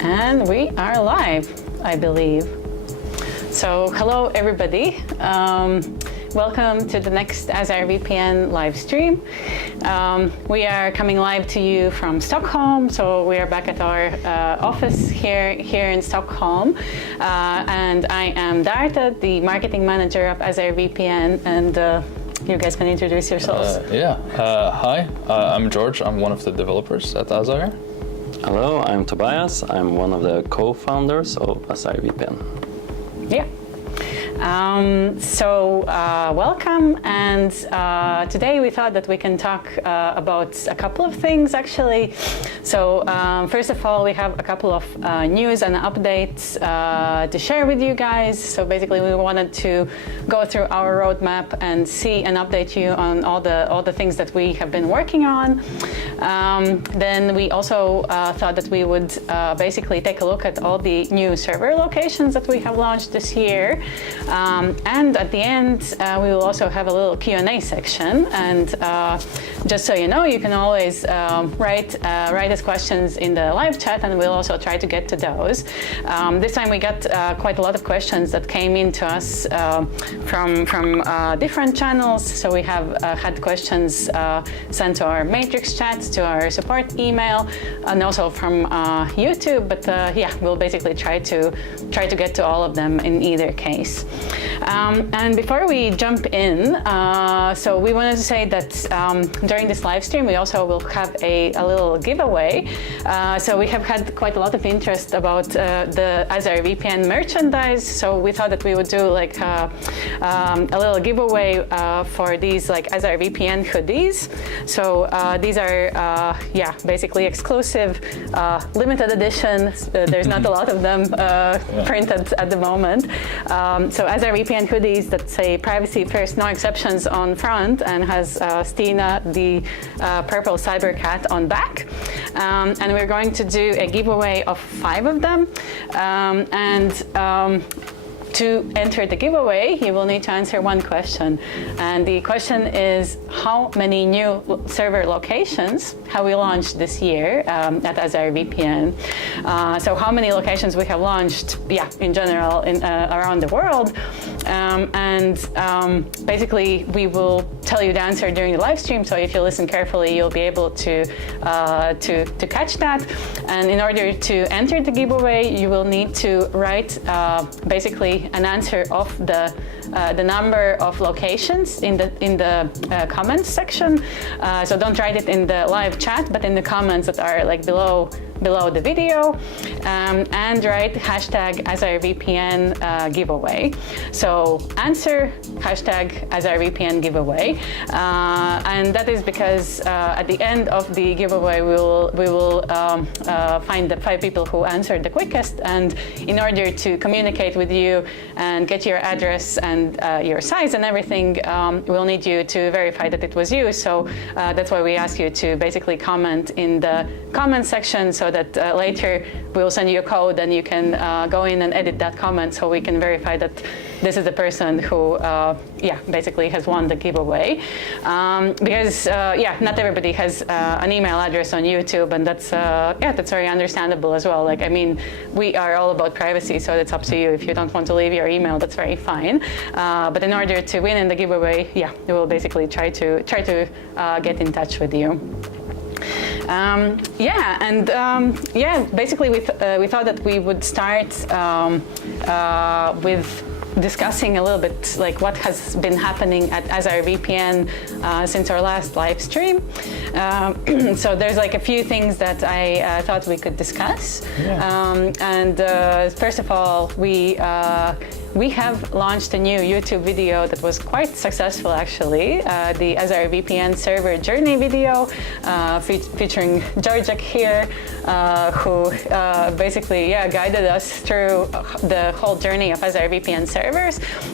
And we are live, I believe. So hello everybody. Welcome to the next AzireVPN live stream. We are coming live to you from Stockholm. So we are back at our office here in Stockholm. And I am Darta, the marketing manager of AzireVPN. And you guys can introduce yourselves. Hi, I'm George. I'm one of the developers at Azire. Hello, I'm Tobias. I'm one of the co-founders of AzireVPN. Yeah. Welcome, and today we thought that we can talk about a couple of things actually. So first of all, we have a couple of news and updates to share with you guys. So basically we wanted to go through our roadmap and see and update you on all the things that we have been working on. Then we also thought that we would basically take a look at all the new server locations that we have launched this year. And at the end, we will also have a little Q&A section. And just so you know, you can always write us questions in the live chat, and we'll also try to get to those. This time we got quite a lot of questions that came in to us from different channels. So we have had questions sent to our Matrix chat, to our support email, and also from YouTube. But yeah, we'll basically try to get to all of them in either case. And before we jump in, so we wanted to say that during this live stream, we also will have a little giveaway. So we have had quite a lot of interest about the AzireVPN merchandise. So we thought that we would do like a little giveaway for these like AzireVPN hoodies. So these are, yeah, basically exclusive, limited edition. There's not a lot of them printed at the moment. So AzireVPN hoodies that say privacy first, no exceptions on front, and has Stina, the purple cyber cat, on back. And we're going to do a giveaway of 5 of them. To enter the giveaway, you will need to answer one question. And the question is, how many new server locations have we launched this year at AzireVPN? So how many locations we have launched, yeah, in general, around the world. Basically, we will tell you the answer during the live stream. So if you listen carefully, you'll be able to catch that. And in order to enter the giveaway, you will need to write basically an answer of the number of locations in the comments section. So don't write it in the live chat, but in the comments that are like below the video, and write hashtag AzireVPN giveaway. So answer hashtag AzireVPN giveaway, and that is because at the end of the giveaway we will find the 5 people who answered the quickest, and in order to communicate with you and get your address and your size and everything, we'll need you to verify that it was you. So that's why we ask you to basically comment in the comment section, so that later we'll send you a code and you can go in and edit that comment, so we can verify that this is the person who yeah, basically has won the giveaway. Because yeah, not everybody has an email address on YouTube, and that's yeah, that's very understandable as well. Like, I mean, we are all about privacy, so it's up to you. If you don't want to leave your email, that's very fine. But in order to win in the giveaway, yeah, we will basically try to get in touch with you. Basically we thought that we would start with discussing a little bit like what has been happening at AzireVPN since our last live stream. So there's like a few things that I thought we could discuss. Yeah. First of all, we have launched a new YouTube video that was quite successful actually, the AzireVPN server journey video featuring Georgiak here, who basically guided us through the whole journey of AzireVPN servers.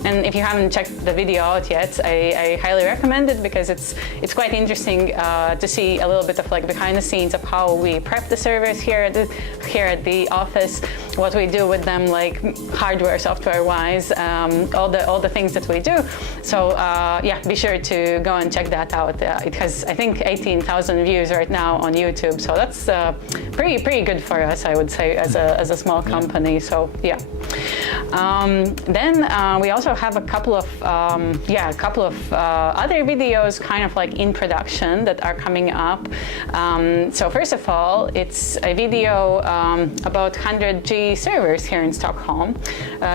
And if you haven't checked the video out yet, I highly recommend it because it's quite interesting to see a little bit of like behind the scenes of how we prep the servers here at the office, what we do with them, like hardware, software-wise, all the things that we do. So be sure to go and check that out. It has, I think, 18,000 views right now on YouTube. So that's pretty good for us, I would say, as a small company. So yeah. Then we also have a couple of other videos kind of like in production that are coming up. So first of all, it's a video about 100G servers here in Stockholm.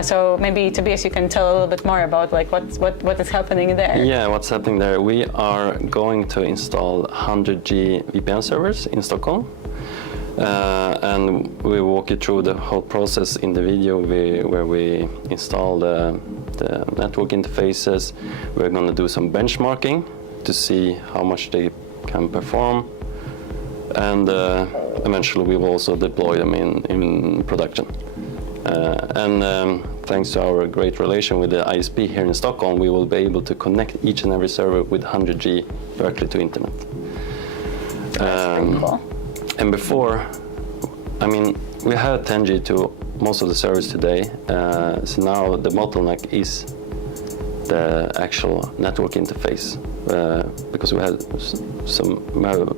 So maybe Tobias, you can tell a little bit more about like what is happening there. Yeah, what's happening there? We are going to install 100G VPN servers in Stockholm. And we walk you through the whole process in the video where we install the network interfaces. We're going to do some benchmarking to see how much they can perform, and eventually we will also deploy them in production. Thanks to our great relation with the ISP here in Stockholm, we will be able to connect each and every server with 100G directly to internet. That's pretty cool. And before, we have 10G to most of the servers today. So now the bottleneck is the actual network interface, because we have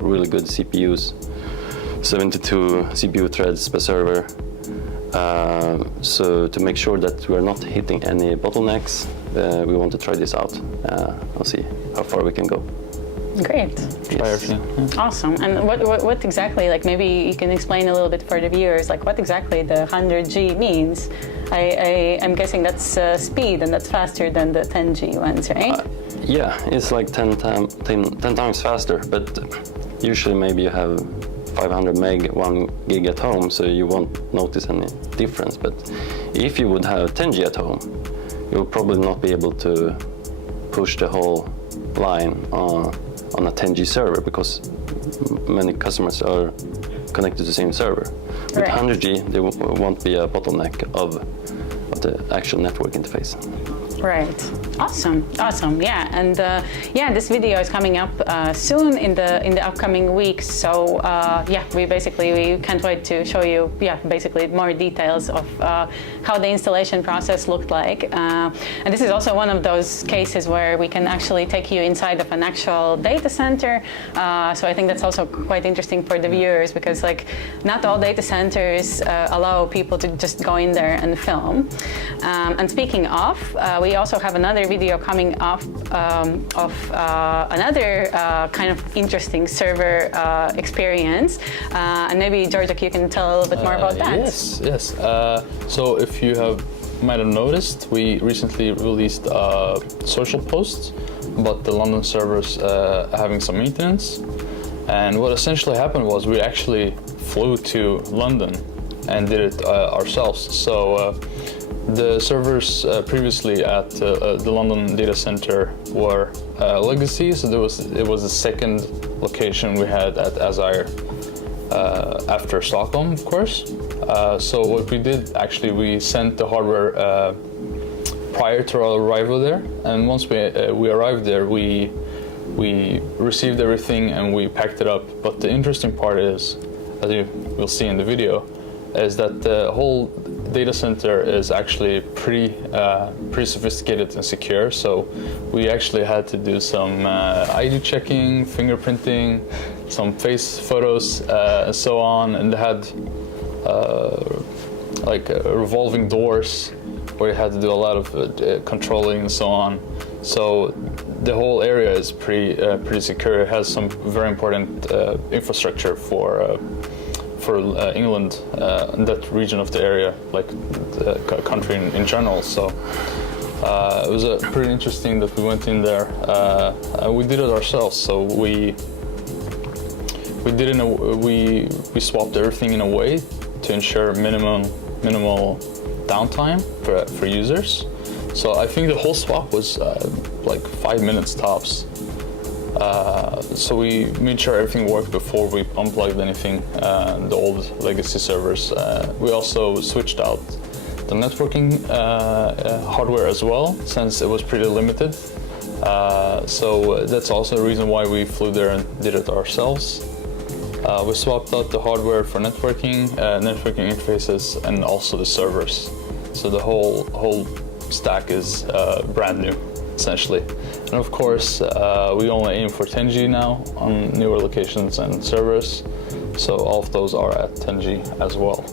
really good CPUs, 72 CPU threads per server. So to make sure that we are not hitting any bottlenecks, we want to try this out. We'll see how far we can go. Great. Yes. Awesome. And what exactly, like maybe you can explain a little bit for the viewers, like what exactly the 100G means? I'm guessing that's speed, and that's faster than the 10G ones, right? Yeah, it's like 10 times faster, but usually maybe you have 500 meg, 1 gig at home, so you won't notice any difference. But if you would have 10G at home, you'll probably not be able to push the whole line on a 10G server because many customers are connected to the same server. With 100G, there won't be a bottleneck of the actual network interface. Right. Awesome. Yeah. And this video is coming up soon in the upcoming weeks. So we can't wait to show you basically more details of how the installation process looked like. And this is also one of those cases where we can actually take you inside of an actual data center. So I think that's also quite interesting for the viewers because like not all data centers allow people to just go in there and film. And speaking of, we also have another video coming up of another kind of interesting server experience. And maybe, Georgiak, you can tell a little bit more about that. Yes. So if you might have noticed, we recently released a social post about the London servers having some maintenance. And what essentially happened was we actually flew to London and did it ourselves. So the servers previously at the London data center were legacy, so it was the second location we had at Azire after Stockholm, of course. So what we did, actually, we sent the hardware prior to our arrival there, and once we arrived there, we received everything and we packed it up. But the interesting part is, as you will see in the video, is that the whole data center is actually pretty sophisticated and secure. So we actually had to do some ID checking, fingerprinting, some face photos, and so on. And they had revolving doors where you had to do a lot of controlling and so on. So the whole area is pretty secure. It has some very important infrastructure for England and that region of the area, like the country in general. So it was pretty interesting that we went in there. We did it ourselves. So we swapped everything in a way to ensure minimal downtime for users. So I think the whole swap was like 5 minutes tops. So we made sure everything worked before we unplugged anything, the old legacy servers. We also switched out the networking hardware as well, since it was pretty limited. So that's also a reason why we flew there and did it ourselves. We swapped out the hardware for networking interfaces, and also the servers. So the whole stack is brand new, essentially. And of course, we only aim for 10G now on newer locations and servers. So all of those are at 10G as well.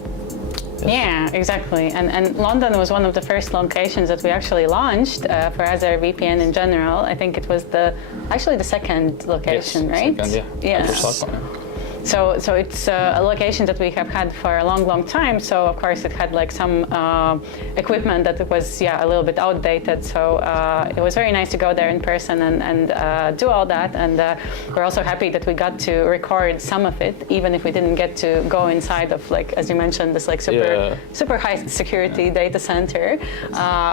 Yes. Yeah, exactly. And London was one of the first locations that we actually launched for AzireVPN in general. I think it was actually the second location, yes, right? Second, yeah. Yes. After Stockholm. So it's a location that we have had for a long time. So of course it had like some equipment that was a little bit outdated. So it was very nice to go there in person and do all that. And we're also happy that we got to record some of it, even if we didn't get to go inside of, like, as you mentioned, this like super high security data center.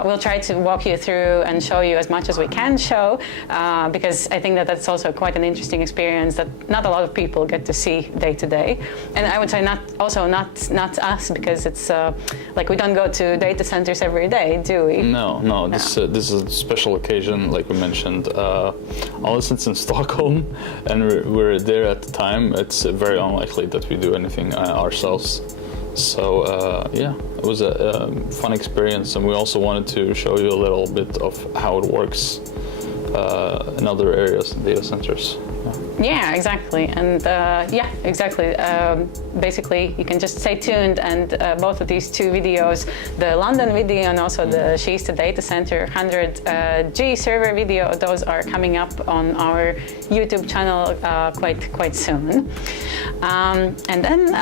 We'll try to walk you through and show you as much as we can show, because I think that that's also quite an interesting experience that not a lot of people get to see day to day. And I would say not us, because it's like we don't go to data centers every day, do we? No. This is a special occasion, like we mentioned. Unless it's in Stockholm and we're there at the time, it's very unlikely that we do anything ourselves. So it was a fun experience, and we also wanted to show you a little bit of how it works in other areas, data centers. Yeah, exactly. And exactly. Basically, you can just stay tuned, and both of these two videos, the London video and also the Kista Data Center 100G server video, those are coming up on our YouTube channel quite soon. And then,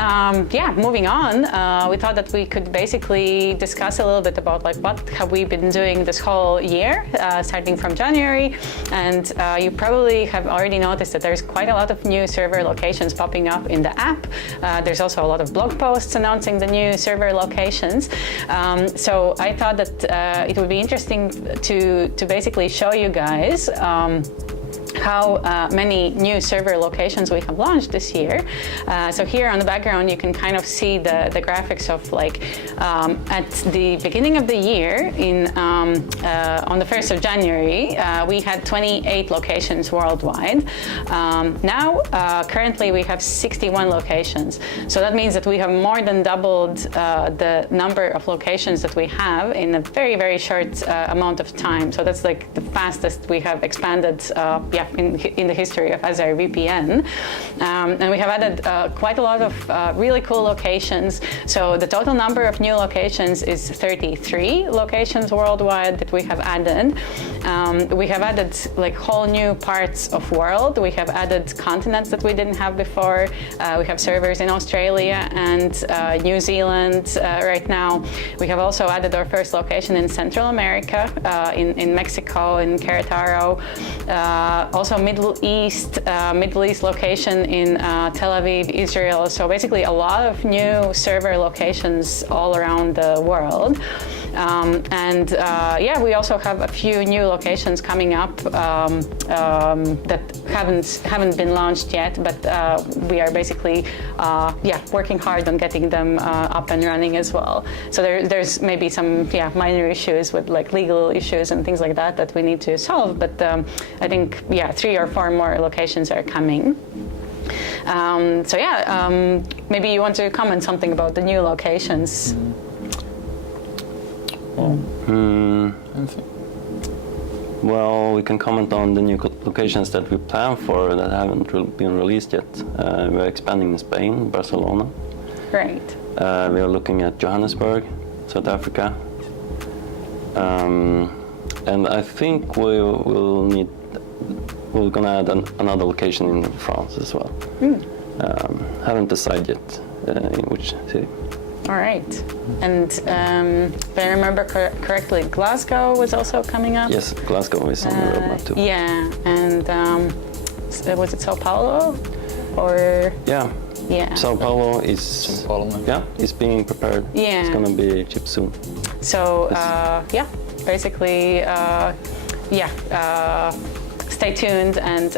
moving on, we thought that we could basically discuss a little bit about like what have we been doing this whole year, starting from January. And you probably have already noticed that there's quite a lot of new server locations popping up in the app. There's also a lot of blog posts announcing the new server locations. So I thought that it would be interesting to basically show you guys how many new server locations we have launched this year. So here on the background, you can kind of see the graphics of like at the beginning of the year, on the 1st of January, we had 28 locations worldwide. Now, currently we have 61 locations. So that means that we have more than doubled the number of locations that we have in a very, very short amount of time. So that's like the fastest we have expanded in the history of AzireVPN. And we have added quite a lot of really cool locations. So the total number of new locations is 33 locations worldwide that we have added. We have added like whole new parts of world. We have added continents that we didn't have before. We have servers in Australia and New Zealand right now. We have also added our first location in Central America, in Mexico, in Querétaro. Also Middle East location in Tel Aviv, Israel. So basically a lot of new server locations all around the world. We also have a few new locations coming up that haven't been launched yet, but we are basically working hard on getting them up and running as well. So there's maybe some minor issues with like legal issues and things like that we need to solve, but I think 3 or 4 more locations are coming. Maybe you want to comment something about the new locations. Well, we can comment on the new locations that we plan for that haven't been released yet. We're expanding in Spain, Barcelona. Great. We are looking at Johannesburg, South Africa. And I think we're gonna add another location in France as well. Haven't decided yet in which city. All right. And if I remember correctly, Glasgow was also coming up. Yes, Glasgow is on the roadmap too. Yeah, and was it Sao Paulo, or? Yeah. Yeah. Sao Paulo is is being prepared. Yeah. It's gonna be shipped soon. So basically, stay tuned, and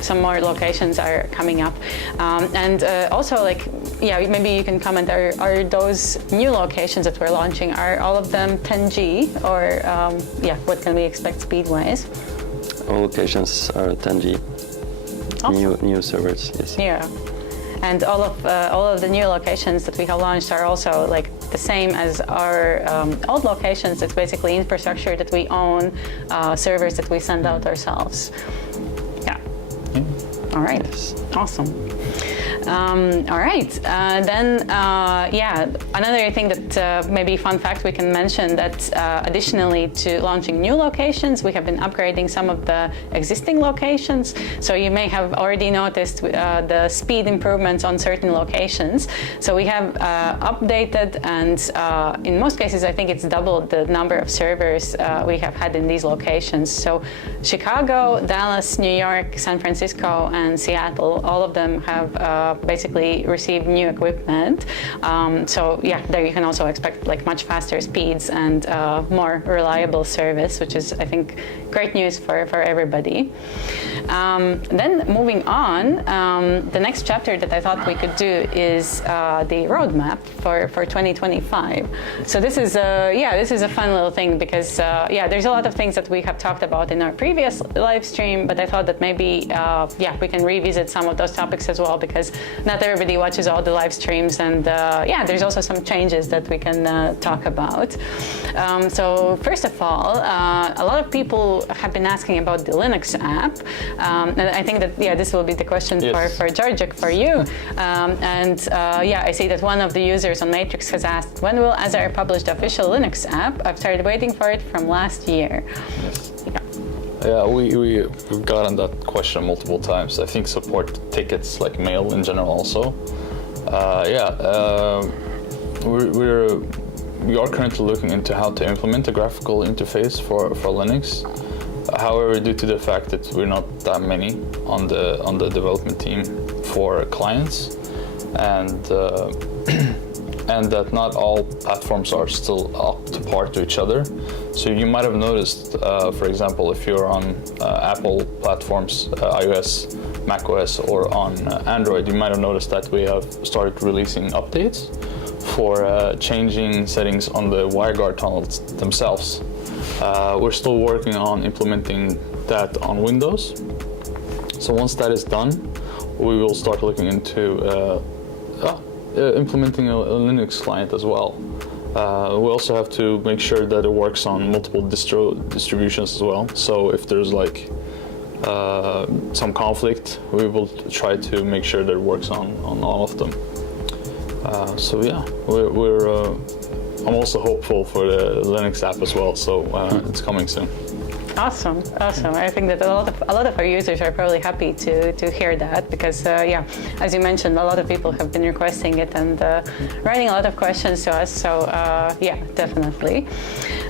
some more locations are coming up, and also maybe you can comment. Are those new locations that we're launching, are all of them 10G, or what can we expect speed-wise? All locations are 10G. Awesome. New servers, yes. Yeah, and all of the new locations that we have launched are also the same as our old locations. It's basically infrastructure that we own, servers that we send out ourselves. Yeah. All right. Yes. Awesome. All right. Then, another thing that maybe fun fact we can mention that additionally to launching new locations, we have been upgrading some of the existing locations. So you may have already noticed the speed improvements on certain locations. So we have updated, and in most cases, I think it's doubled the number of servers we have had in these locations. So Chicago, Dallas, New York, San Francisco, and Seattle, all of them have basically received new equipment. There you can also expect much faster speeds and more reliable service, which is, I think, great news for everybody. Then moving on, the next chapter that I thought we could do is the roadmap for 2025. So this is a fun little thing because there's a lot of things that we have talked about in our previous live stream, but I thought that maybe we can revisit some of those topics as well, because not everybody watches all the live streams, and there's also some changes that we can talk about. So first of all, a lot of people have been asking about the Linux app, and I think that this will be the question for Georgiak, for you. I see that one of the users on Matrix has asked, when will Azire publish the official Linux app? I've started waiting for it from last year. Yes. Yeah, we've gotten that question multiple times. I think support tickets, like mail in general, also. We are currently looking into how to implement a graphical interface for Linux. However, due to the fact that we're not that many on the development team for clients, and that not all platforms are still up to par to each other. So you might have noticed, for example, if you're on Apple platforms, iOS, macOS, or on Android, you might have noticed that we have started releasing updates for changing settings on the WireGuard tunnels themselves. We're still working on implementing that on Windows. So once that is done, we will start looking into implementing a Linux client as well. We also have to make sure that it works on multiple distributions as well. So if there's some conflict, we will try to make sure that it works on all of them. I'm also hopeful for the Linux app as well. So it's coming soon. Awesome. I think that a lot of our users are probably happy to hear that, because as you mentioned, a lot of people have been requesting it and writing a lot of questions to us. So definitely.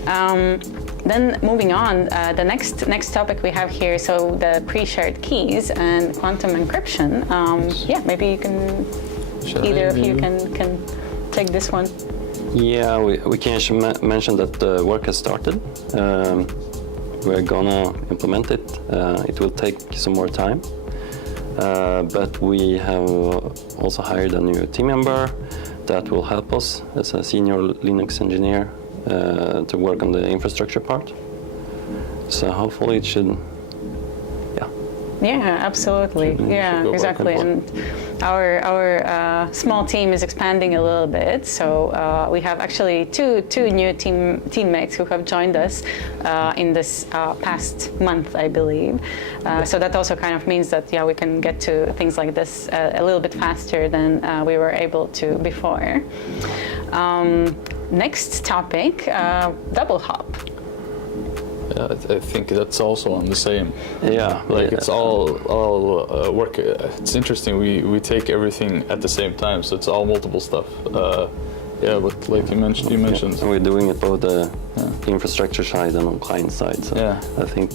Then moving on, the next topic we have here, so the pre-shared keys and quantum encryption. Maybe you can, either of you can take this one. Yeah, we can mention that the work has started. We're gonna implement it. It will take some more time, but we have also hired a new team member that will help us as a senior Linux engineer to work on the infrastructure part. So hopefully it should, Yeah, absolutely. Exactly. And our small team is expanding a little bit. So we have actually two new teammates who have joined us in this past month, I believe. So that also kind of means that we can get to things like this a little bit faster than we were able to before. Next topic, double hop. I think that's also on the same. Yeah, Like it's all work. It's interesting. We take everything at the same time, so it's all multiple stuff. Yeah, but like you mentioned. Yeah, we're doing it both the infrastructure side and on client side. So Yeah. I think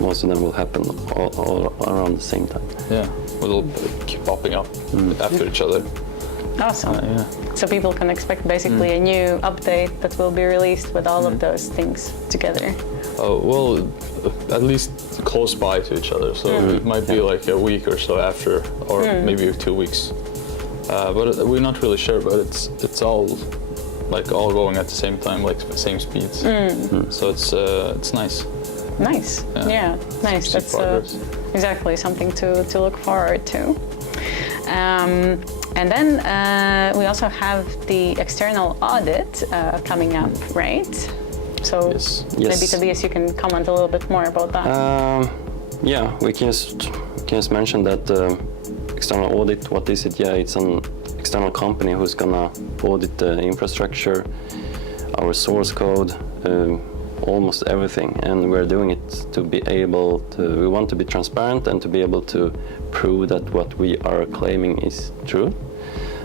most of them will happen all around the same time. Yeah, we'll keep popping up after each other. Awesome. Yeah. So people can expect basically a new update that will be released with all of those things together. Well, at least close by to each other. So it might be like a week or so after, or maybe 2 weeks. But we're not really sure. But it's all all going at the same time, like same speeds. So it's nice. Nice. Yeah, nice. That's exactly something to look forward to. And then we also have the external audit coming up, right? So Yes. maybe Tobias, you can comment a little bit more about that. Yeah, we can just mention that external audit. What is it? Yeah, it's an external company who's gonna audit the infrastructure, our source code, almost everything, and we're doing it to be able to. We want to be transparent and to be able to prove that what we are claiming is true.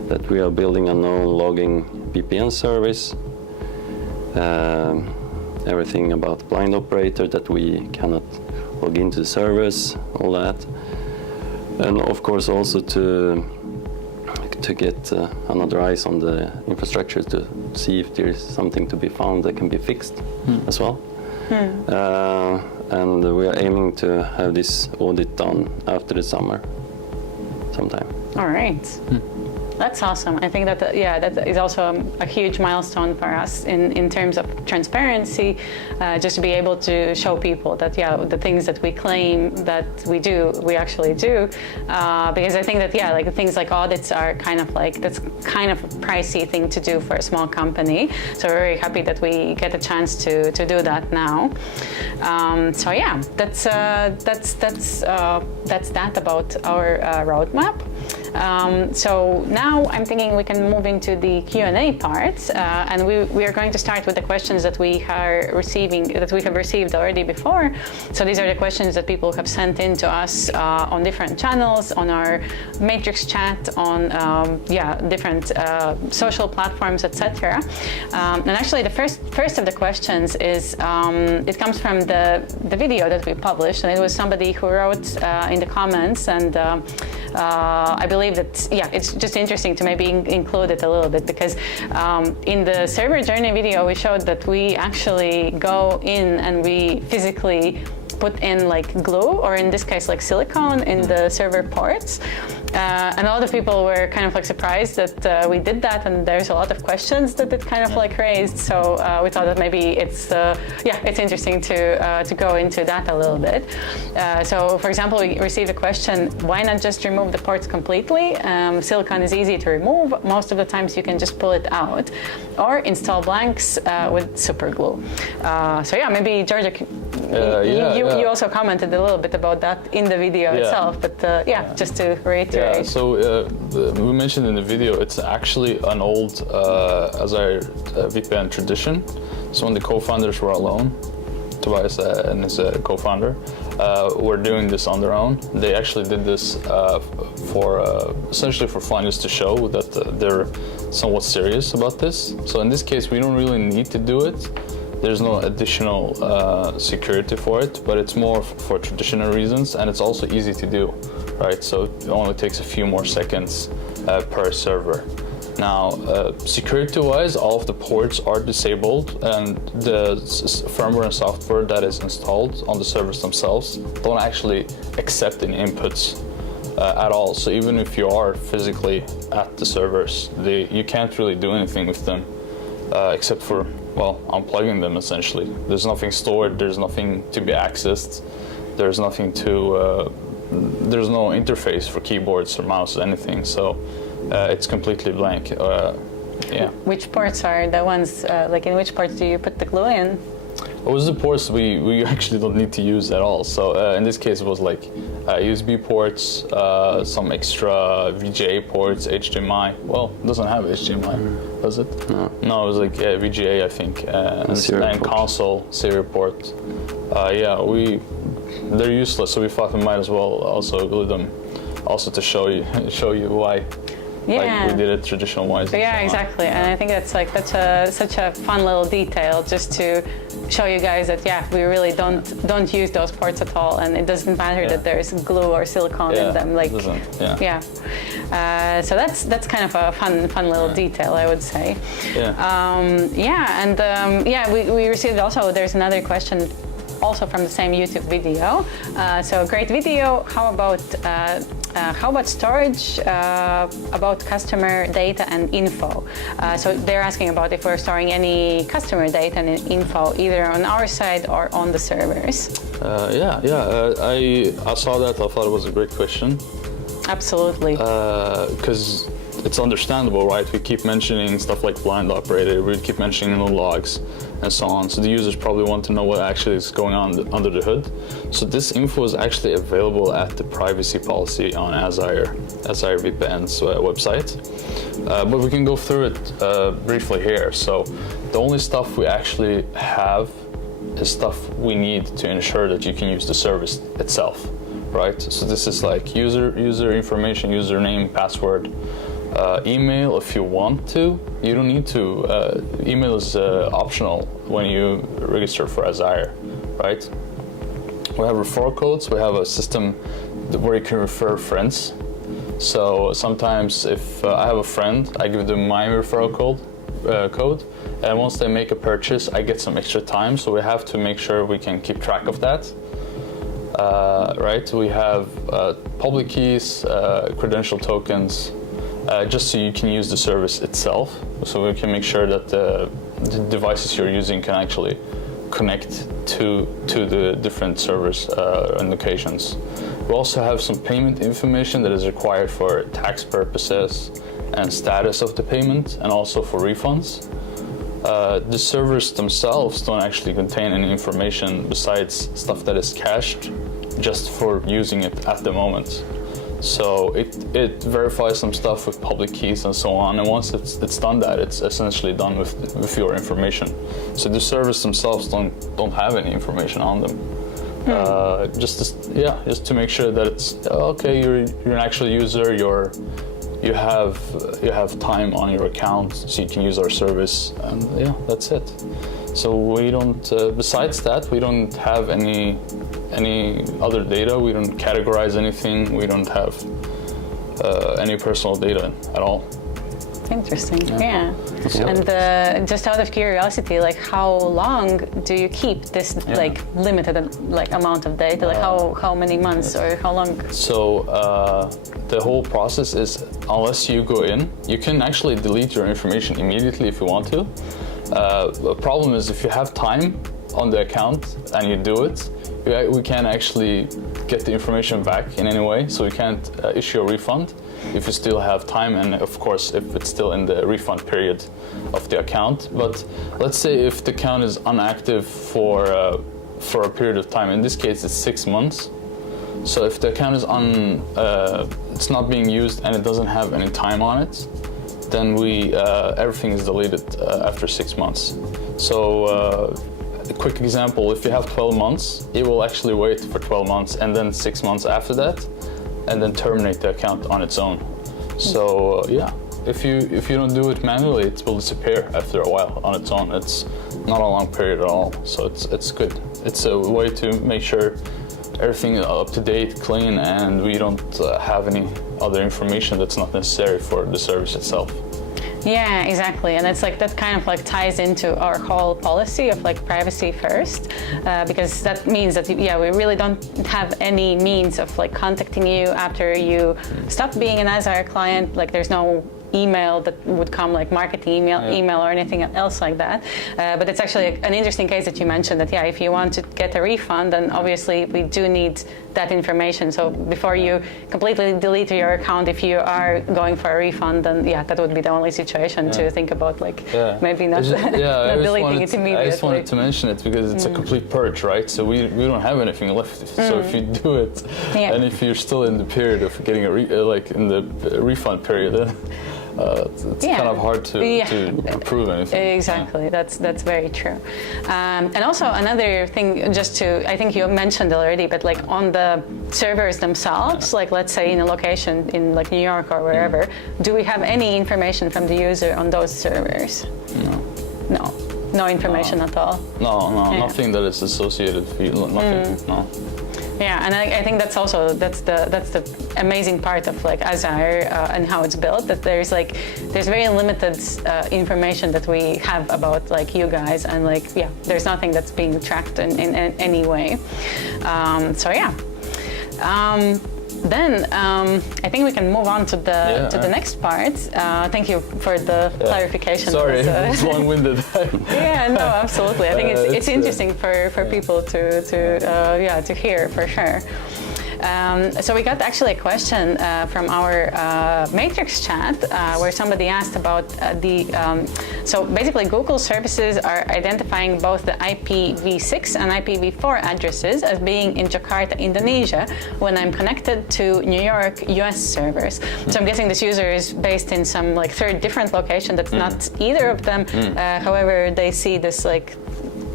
That we are building a known logging VPN service. Everything about blind operator, that we cannot log into the servers, all that, and of course also to get another eyes on the infrastructure to see if there is something to be found that can be fixed as well. And we are aiming to have this audit done after the summer, sometime. All right. That's awesome. I think that that is also a huge milestone for us in terms of transparency, just to be able to show people that the things that we claim that we do, we actually do. Because I think that like things like audits are that's kind of a pricey thing to do for a small company. So we're very happy that we get a chance to do that now. So yeah, that's that about our roadmap. So now I'm thinking we can move into the Q&A part, and we are going to start with the questions that we have received already before. So these are the questions that people have sent in to us on different channels, on our Matrix chat, on different social platforms, etc. And actually, the first of the questions is it comes from the video that we published, and it was somebody who wrote in the comments, and I believe that it's just interesting to maybe include it a little bit, because in the server journey video we showed that we actually go in and we physically put in glue, or in this case silicone, in the server ports. And a lot of people were kind of surprised that we did that, and there's a lot of questions that it kind of raised. So we thought that maybe it's interesting to go into that a little bit. So for example, we received a question: why not just remove the ports completely? Silicone is easy to remove. Most of the times you can just pull it out, or install blanks with super glue. So maybe Georgia, you also commented a little bit about that in the video itself, but just to reiterate. Yeah, so we mentioned in the video, it's actually an old AzireVPN tradition. So when the co-founders were alone, Tobias and his co-founder, were doing this on their own. They actually did this essentially for fun, just to show that they're somewhat serious about this. So in this case, we don't really need to do it. There's no additional security for it, but it's more for traditional reasons, and it's also easy to do, right? So it only takes a few more seconds per server. Now, security-wise, all of the ports are disabled, and the firmware and software that is installed on the servers themselves don't actually accept any inputs at all. So even if you are physically at the servers, you can't really do anything with them except for unplugging them, essentially. There's nothing stored, there's nothing to be accessed, there's nothing there's no interface for keyboards or mouse, anything. So it's completely blank. Which ports are the ones, in which ports do you put the glue in? OSD ports we actually don't need to use at all. So in this case, it was like USB ports, some extra VGA ports, HDMI. Well, it doesn't have HDMI, does it? No, it was like VGA, I think, and console serial port. They're useless, so we thought we might as well also glue them, also to show you why. Like we did it traditional wise. Yeah, exactly. And I think that's such a fun little detail, just to show you guys that we really don't use those ports at all, and it doesn't matter that there's glue or silicone in them. Like, so that's kind of a fun little detail, I would say. We received also. There's another question, also from the same YouTube video. So great video. How about storage, about customer data and info? So they're asking about if we're storing any customer data and info either on our side or on the servers. I saw that. I thought it was a great question. Absolutely. Because it's understandable, right? We keep mentioning stuff like blind operator, we keep mentioning the logs and so on. So the users probably want to know what actually is going on under the hood. So this info is actually available at the privacy policy on AzireVPN's website. But we can go through it briefly here. So the only stuff we actually have is stuff we need to ensure that you can use the service itself, right? So this is like user information, username, password, email if you want to. You don't need to. Email is optional when you register for Azire, right? We have referral codes. We have a system where you can refer friends. So sometimes if I have a friend, I give them my referral code, and once they make a purchase, I get some extra time. So we have to make sure we can keep track of that. Right? We have public keys, credential tokens, just so you can use the service itself. So we can make sure that the devices you're using can actually connect to the different servers and locations. We also have some payment information that is required for tax purposes and status of the payment, and also for refunds. The servers themselves don't actually contain any information besides stuff that is cached just for using it at the moment. So it verifies some stuff with public keys and so on, and once it's done that, it's essentially done with your information. So the servers themselves don't have any information on them. Just to make sure that it's okay. You're an actual user. You have time on your account, so you can use our service, and that's it. So we don't. Besides that, we don't have any other data. We don't categorize anything. We don't have any personal data at all. Interesting. Yeah. And just out of curiosity, like, how long do you keep this like limited amount of data? Like how many months or how long? So the whole process is, unless you go in, you can actually delete your information immediately if you want to. The problem is, if you have time on the account and you do it, we can't actually get the information back in any way, so we can't issue a refund if you still have time, and of course if it's still in the refund period of the account. But let's say if the account is inactive for a period of time, in this case it's 6 months. So if the account is it's not being used and it doesn't have any time on it, then everything is deleted after 6 months. So a quick example, if you have 12 months, it will actually wait for 12 months and then 6 months after that, and then terminate the account on its own. So if you don't do it manually, it will disappear after a while on its own. It's not a long period at all, so it's good. It's a way to make sure everything is up to date, clean, and we don't have any other information that's not necessary for the service itself. Yeah, exactly, and it's like that kind of like ties into our whole policy of like privacy first, because that means that we really don't have any means of like contacting you after you stop being an Azire client. Like there's no email that would come like marketing email or anything else like that. But it's actually an interesting case that you mentioned that, if you want to get a refund, then obviously we do need that information. So before you completely delete your account, if you are going for a refund, then that would be the only situation to think about, like maybe not, not deleting it immediately. I just wanted to mention it because it's a complete purge, right? So we don't have anything left. So if you do it, and if you're still in the period of getting like in the refund period, then it's kind of hard to prove anything. Exactly, that's very true. And also another thing, I think you mentioned already, but like on the servers themselves, like let's say in a location in like New York or wherever, do we have any information from the user on those servers? No information at all. No, nothing that is associated. Nothing. No. Yeah, and I think that's the amazing part of like Azire and how it's built. That there's very limited information that we have about like you guys, and there's nothing that's being tracked in any way. Then I think we can move on to the next part. Thank you for the clarification. Sorry, it was long-winded. No, absolutely. I think it's interesting for people to hear for sure. So we got actually a question from our Matrix chat where somebody asked about so basically Google services are identifying both the IPv6 and IPv4 addresses as being in Jakarta, Indonesia, when I'm connected to New York, US servers. So I'm guessing this user is based in some like third different location that's not either of them. However, they see this like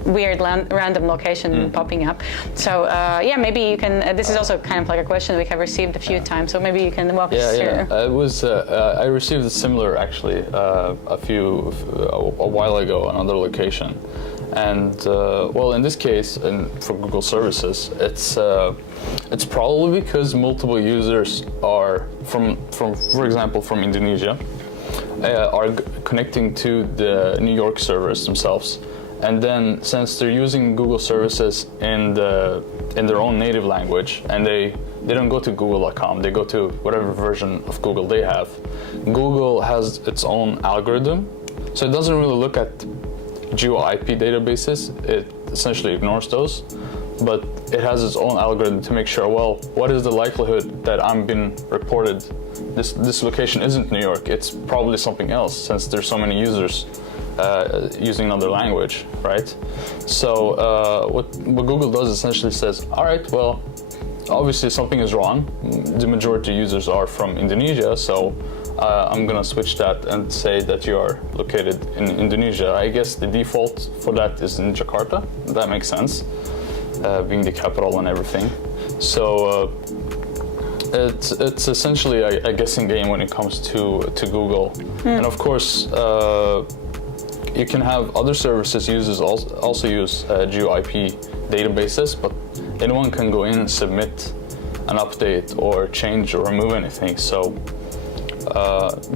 weird random location popping up. So maybe you can. This is also kind of like a question we have received a few times. So maybe you can walk us through. It was. I received a similar actually a while ago on another location, and in this case, and for Google services, it's probably because multiple users are from for example from Indonesia are connecting to the New York servers themselves. And then, since they're using Google services in their own native language, and they don't go to Google.com, they go to whatever version of Google they have. Google has its own algorithm, so it doesn't really look at Geo-IP databases. It essentially ignores those, but it has its own algorithm to make sure. Well, what is the likelihood that I'm being reported? This location isn't New York. It's probably something else, since there's so many users. Using another language, right? So what Google does essentially says, all right, well, obviously something is wrong. The majority of users are from Indonesia, so I'm gonna switch that and say that you are located in Indonesia. I guess the default for that is in Jakarta. That makes sense, being the capital and everything. So it's essentially a guessing game when it comes to Google, and of course. You can have other services also use Geo-IP databases, but anyone can go in and submit an update or change or remove anything. So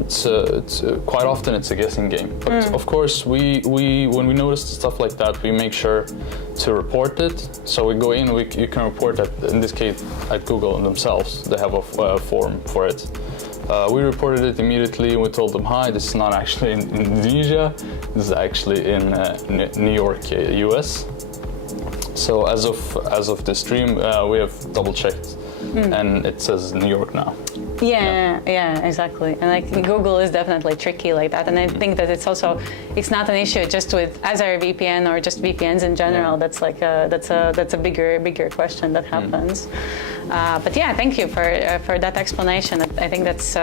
it's quite often it's a guessing game. But of course, we when we notice stuff like that, we make sure to report it. So we go in, you can report that, in this case at Google themselves. They have a form for it. We reported it immediately, and we told them, hi, this is not actually in Indonesia, this is actually in New York, US. So as of this stream, we have double-checked, and it says New York now. Yeah, exactly. And like Google is definitely tricky like that. And I think that it's not an issue just with AzireVPN or just VPNs in general. That's like that's a bigger question that happens. But yeah, thank you for that explanation. I think that's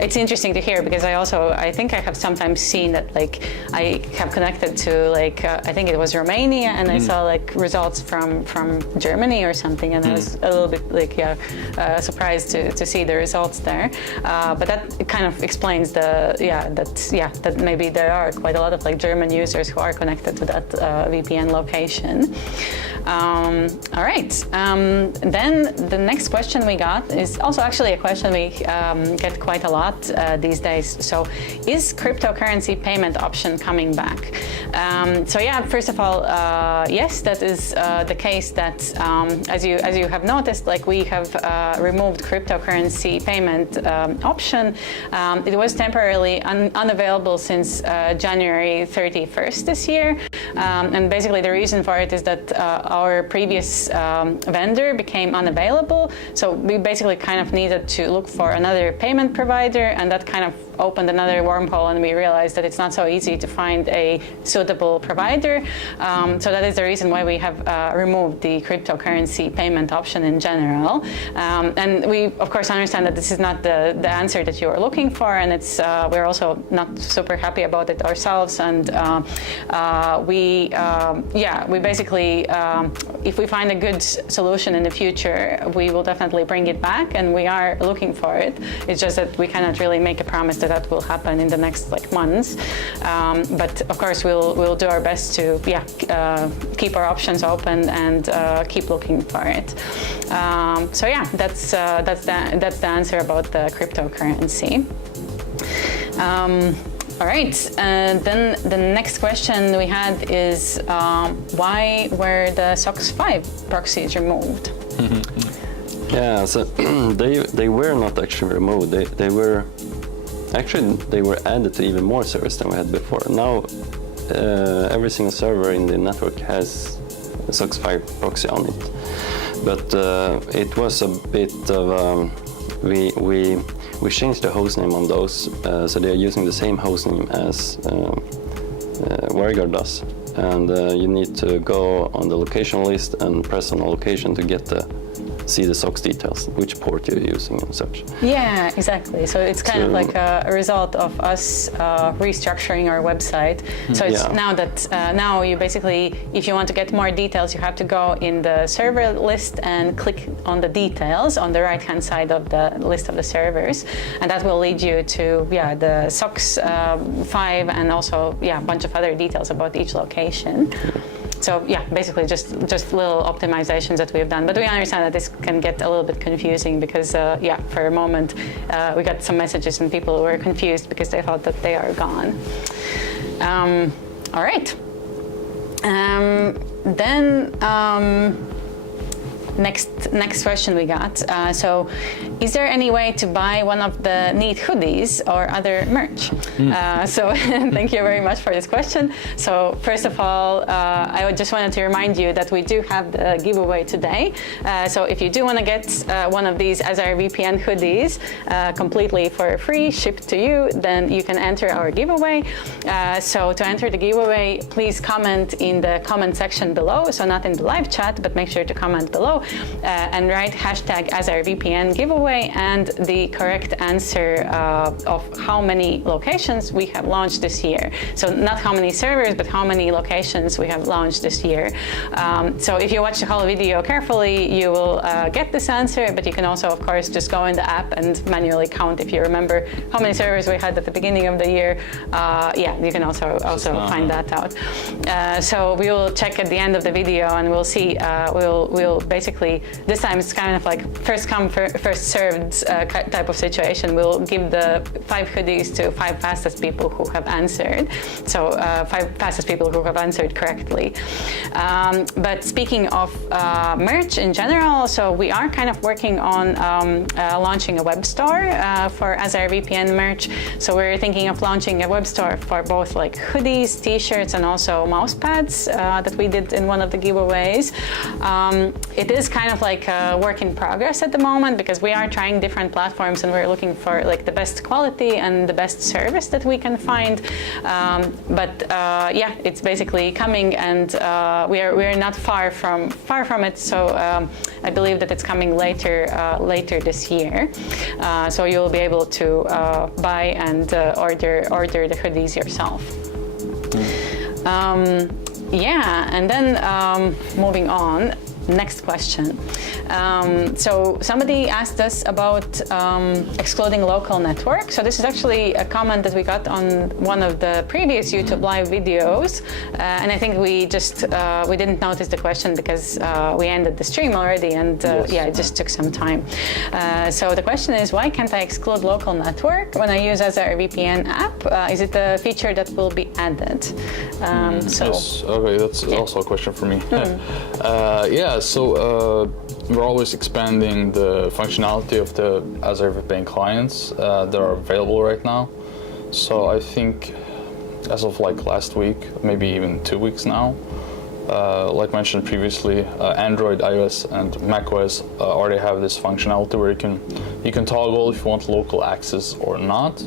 it's interesting to hear, because I think I have sometimes seen that like I have connected to like I think it was Romania, and I saw like results from Germany or something, and I was a little bit like surprised to see the results there. But that kind of explains that maybe there are quite a lot of like German users who are connected to that VPN location. All right. Then the next question we got is also actually a question we get quite a lot these days. So, is cryptocurrency payment option coming back? So yeah, first of all, yes, that is the case. That as you have noticed, like we have removed cryptocurrency payment option. It was temporarily unavailable since January 31st this year, and basically the reason for it is that our previous vendor became unavailable. So we basically kind of needed to look for another payment provider, and that kind of opened another wormhole, and we realized that it's not so easy to find a suitable provider. So that is the reason why we have removed the cryptocurrency payment option in general. And we, of course, understand that this is not the answer that you are looking for, and it's we're also not super happy about it ourselves. And we basically, if we find a good solution in the future, we will definitely bring it back, and we are looking for it. It's just that we cannot really make a promise that will happen in the next months. But of course, we'll do our best to keep our options open and keep looking for it. So yeah, that's the answer about the cryptocurrency. All right, then the next question we had is why were the SOCKS 5 proxies removed? Yeah, so they were not actually removed. They were added to even more servers than we had before. Now every single server in the network has a SOCKS 5 proxy on it. But it was a bit of we changed the hostname on those, so they are using the same hostname as WireGuard does. And you need to go on the location list and press on the location to see the SOCKS details, which port you're using and such. Yeah, exactly. So it's kind of like a result of us restructuring our website. So it's now that now you basically, if you want to get more details, you have to go in the server list and click on the details on the right-hand side of the list of the servers, and that will lead you to the SOCKS 5 and also a bunch of other details about each location. So yeah, basically just little optimizations that we've done. But we understand that this can get a little bit confusing because for a moment we got some messages from people who were confused because they thought that they are gone. All right. Then next question we got. So, is there any way to buy one of the neat hoodies or other merch? So, thank you very much for this question. So, first of all, I just wanted to remind you that we do have the giveaway today. So, if you do want to get one of these AzireVPN hoodies completely for free, shipped to you, then you can enter our giveaway. So, to enter the giveaway, please comment in the comment section below. So, not in the live chat, but make sure to comment below. And write hashtag AzireVPN giveaway and the correct answer of how many locations we have launched this year. So not how many servers, but how many locations we have launched this year. So if you watch the whole video carefully, you will get this answer, but you can also, of course, just go in the app and manually count if you remember how many servers we had at the beginning of the year. You can also find that out. So we will check at the end of the video and we'll see, we'll basically, this time it's kind of like first come, first served type of situation. We'll give the 5 hoodies to 5 fastest people who have answered. So 5 fastest people who have answered correctly. But speaking of merch in general, so we are kind of working on launching a web store for AzireVPN merch. So we're thinking of launching a web store for both like hoodies, t-shirts, and also mouse pads that we did in one of the giveaways. It is kind of like a work in progress at the moment because we are trying different platforms and we're looking for like the best quality and the best service that we can find. It's basically coming, and we're not far from it. So I believe that it's coming later this year. So you'll be able to buy and order the hoodies yourself. And then moving on. next question. So somebody asked us about excluding local network. So this is actually a comment that we got on one of the previous YouTube live videos, and I think we just we didn't notice the question because we ended the stream already, and yeah, it just took some time. So the question is, why can't I exclude local network when I use AzireVPN app? Is it a feature that will be added? Yes, okay, that's also a question for me. Yeah, so we're always expanding the functionality of the AzireVPN clients that are available right now. So I think as of like last week, maybe even 2 weeks now, like mentioned previously, Android, iOS, and macOS already have this functionality where you can toggle if you want local access or not.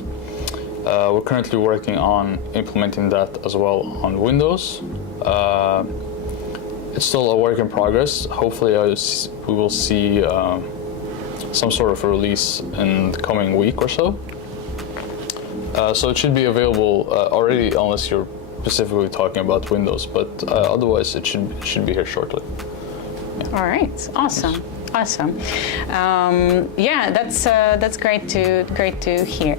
We're currently working on implementing that as well on Windows. It's still a work in progress. Hopefully we will see some sort of release in the coming week or so. So it should be available already, unless you're specifically talking about Windows, but otherwise it should be here shortly. Yeah. All right, awesome. Yes. Awesome. Yeah, that's great to hear.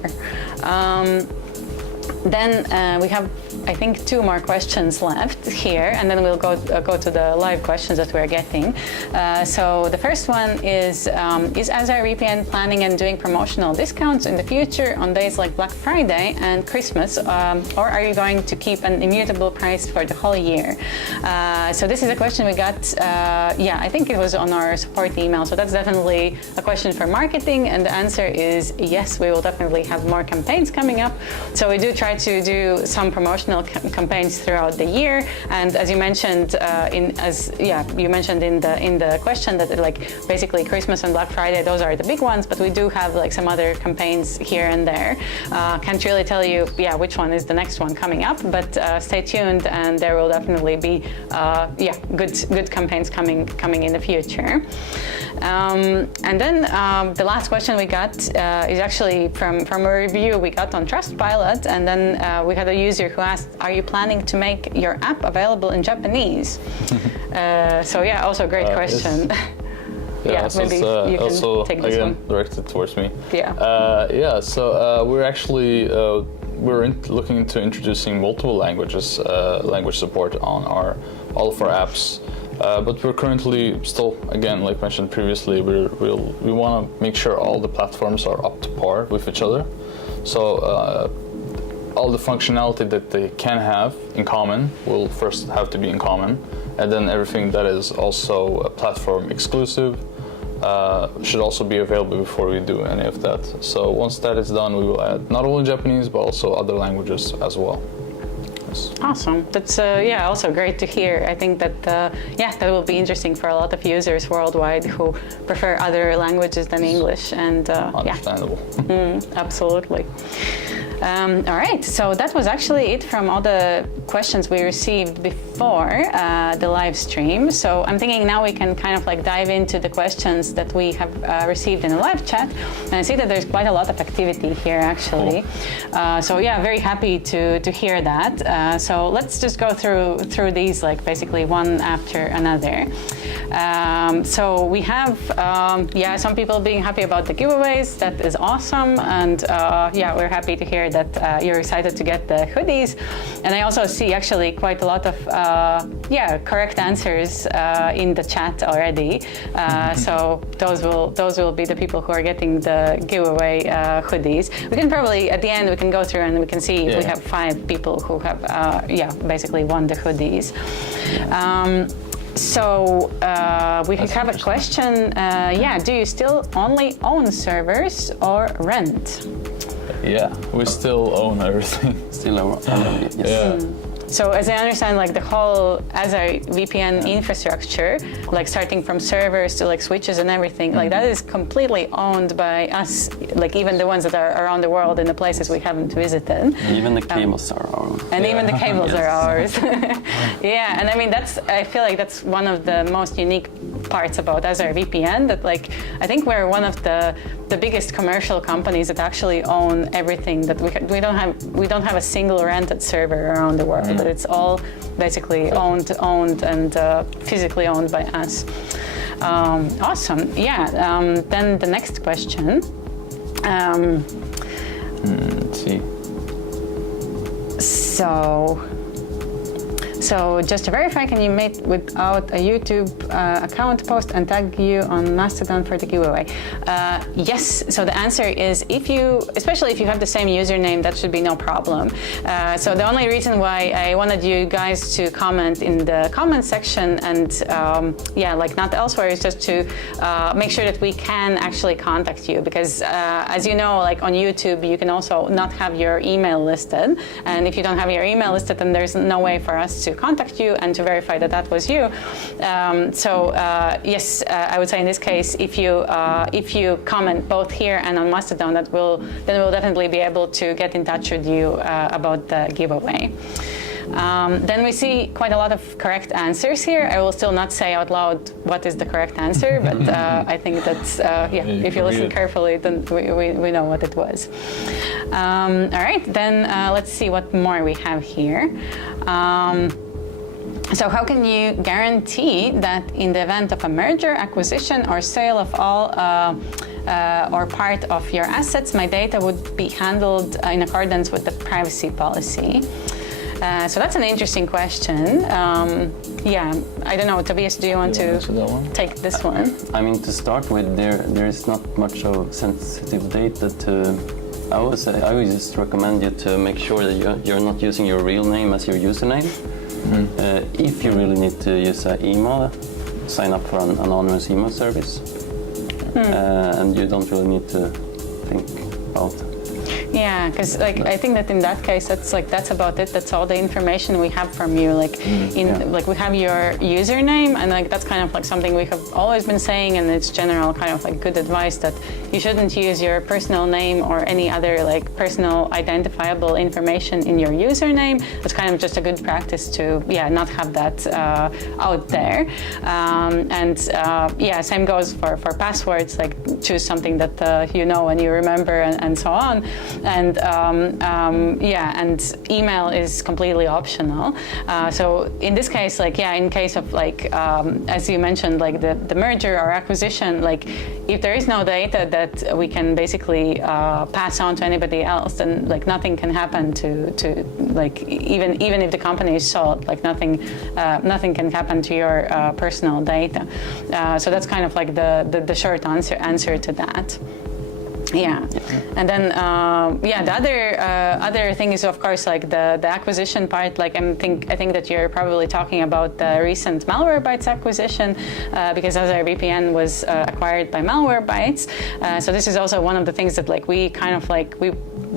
Then we have, I think, 2 more questions left here, and then we'll go to the live questions that we're getting. So the first one is AzireVPN planning and doing promotional discounts in the future on days like Black Friday and Christmas, or are you going to keep an immutable price for the whole year? So this is a question we got, yeah, I think it was on our support email, so that's definitely a question for marketing, and the answer is yes, we will definitely have more campaigns coming up. So we do try to do some promotional campaigns throughout the year, and as you mentioned you mentioned in the question that like basically Christmas and Black Friday, those are the big ones, but we do have like some other campaigns here and there. Can't really tell you which one is the next one coming up, but stay tuned, and there will definitely be good campaigns coming in the future. And then the last question we got is actually from a review we got on Trustpilot, and then we had a user who asked, are you planning to make your app available in Japanese? So yeah, also a great question. Yeah, so maybe you can also take this again one. directed towards me. Yeah. So we're actually looking into introducing multiple languages, language support on all of our apps. But we're currently still, again, like mentioned previously, we want to make sure all the platforms are up to par with each other. So all the functionality that they can have in common will first have to be in common, and then everything that is also platform exclusive should also be available before we do any of that. So once that is done, we will add not only Japanese but also other languages as well. Awesome. That's also great to hear. I think that that will be interesting for a lot of users worldwide who prefer other languages than English. And understandable. Absolutely. All right, so that was actually it from all the questions we received before the live stream. So I'm thinking now we can kind of like dive into the questions that we have received in the live chat. And I see that there's quite a lot of activity here actually. Cool. So yeah, very happy to hear that. So let's just go through these like basically one after another. So we have some people being happy about the giveaways. That is awesome, and we're happy to hear that you're excited to get the hoodies. And I also see actually quite a lot of correct answers in the chat already. So those will be the people who are getting the giveaway hoodies. We can probably at the end we can go through and we can see we have 5 people who have basically won the hoodies. So we have a question. Do you still only own servers or rent? Yeah, we still own everything. Still own everything, yes. Yeah. So as I understand, like the whole AzireVPN infrastructure, like starting from servers to like switches and everything, like that is completely owned by us, like even the ones that are around the world in the places we haven't visited. Even the cables are ours. And even the cables are ours. Yeah, and I mean I feel like that's one of the most unique parts about AzireVPN, that like I think we're one of the biggest commercial companies that actually own everything, that we don't have a single rented server around the world, that it's all basically owned and physically owned by us. Awesome. Yeah. Then the next question. Let's see. So just to verify, can you make without a YouTube account post and tag you on Mastodon for the giveaway? Yes. So the answer is especially if you have the same username, that should be no problem. So the only reason why I wanted you guys to comment in the comment section and like not elsewhere, is just to make sure that we can actually contact you, because as you know, like on YouTube, you can also not have your email listed, and if you don't have your email listed, then there's no way for us to contact you and to verify that was you. Yes, I would say in this case, if you comment both here and on Mastodon, then we'll definitely be able to get in touch with you about the giveaway. Then we see quite a lot of correct answers here. I will still not say out loud what is the correct answer, but I think that's, if you listen carefully, then we know what it was. All right, then let's see what more we have here. So how can you guarantee that in the event of a merger, acquisition, or sale of all or part of your assets, my data would be handled in accordance with the privacy policy? So that's an interesting question. I don't know, Tobias, do you want to take this one? I mean, to start with, there is not much of sensitive data to. I would just recommend you to make sure that you're not using your real name as your username. If you really need to use an email, sign up for an anonymous email service, and you don't really need to think about. Yeah, because I think that in that case, that's about it. That's all the information we have from you. We have your username, and that's kind of something we have always been saying, and it's general kind of good advice that you shouldn't use your personal name or any other personal identifiable information in your username. It's kind of just a good practice to not have that out there. Same goes for passwords. Choose something that you know and you remember, and so on. And and email is completely optional. So in this case, in case of as you mentioned, the merger or acquisition, if there is no data that we can basically pass on to anybody else, then nothing can happen to even if the company is sold, nothing can happen to your personal data. So that's kind of the short answer to that. Yeah, and then the other thing is, of course, the acquisition part. I think that you're probably talking about the recent Malwarebytes acquisition, because AzireVPN was acquired by Malwarebytes. So this is also one of the things that we kind of we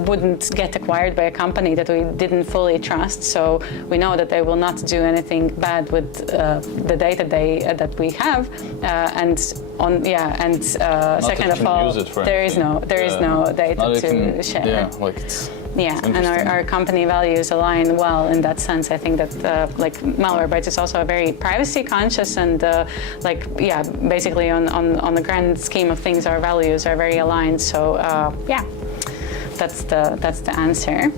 wouldn't get acquired by a company that we didn't fully trust. So we know that they will not do anything bad with the data that we have, second of all, there is no data to share. And our company values align well in that sense. I think that Malwarebytes is also very privacy conscious, and basically on the grand scheme of things, our values are very aligned. So that's the answer.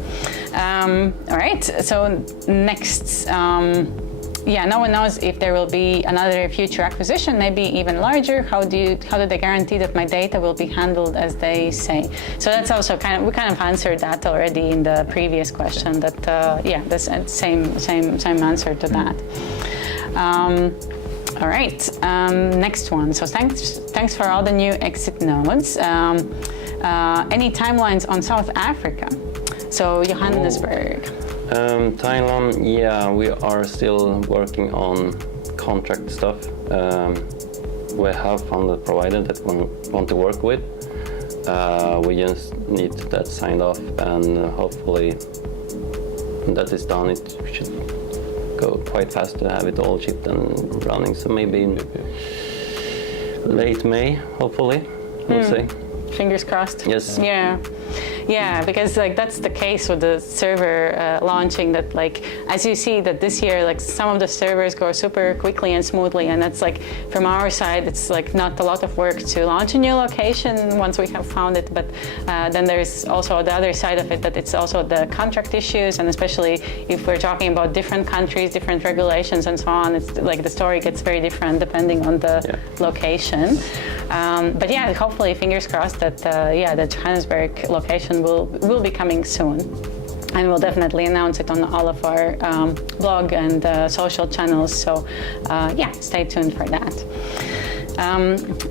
All right. So next. No one knows if there will be another future acquisition, maybe even larger. How do they guarantee that my data will be handled as they say? So that's also we kind of answered that already in the previous question. That the same answer to that. All right, next one. So thanks for all the new exit nodes. Any timelines on South Africa? So Johannesburg. Thailand, we are still working on contract stuff. We have found a provider that we want to work with. We just need that signed off, and hopefully when that is done, it should go quite fast to have it all shipped and running. So maybe in late May, hopefully, we'll see. Fingers crossed. Yes. Yeah, because like that's the case with the server launching. That like as you see that this year, like some of the servers go super quickly and smoothly, and that's like from our side, it's like not a lot of work to launch a new location once we have found it. But then there's also the other side of it, that it's also the contract issues, and especially if we're talking about different countries, different regulations, and so on. It's like the story gets very different depending on the location. But yeah, hopefully, fingers crossed that the Johannesburg location will be coming soon, and we'll definitely announce it on all of our blog and social channels. So yeah, stay tuned for that.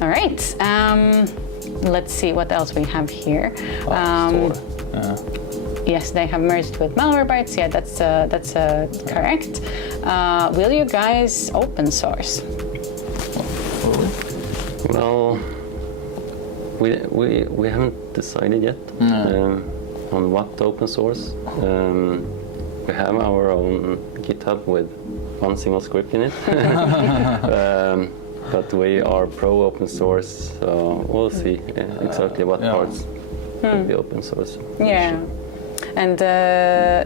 All right. Let's see what else we have here. Yes, they have merged with Malwarebytes. Yeah, that's correct. Will you guys open source? Well, we haven't decided yet on what to open source. We have our own GitHub with one single script in it. But we are pro open source, so we'll see exactly what parts will be open source. Yeah. And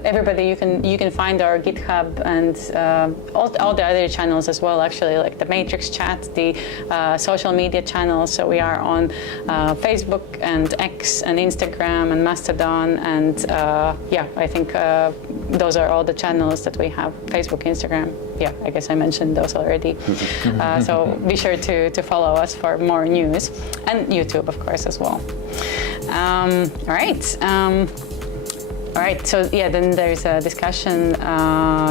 everybody, you can find our GitHub and all the other channels as well, actually, like the Matrix chat, the social media channels. So we are on Facebook and X and Instagram and Mastodon. And yeah, I think those are all the channels that we have. Facebook, Instagram. Yeah, I guess I mentioned those already. So be sure to follow us for more news. And YouTube, of course, as well. All right. All right, so yeah, then there's a discussion.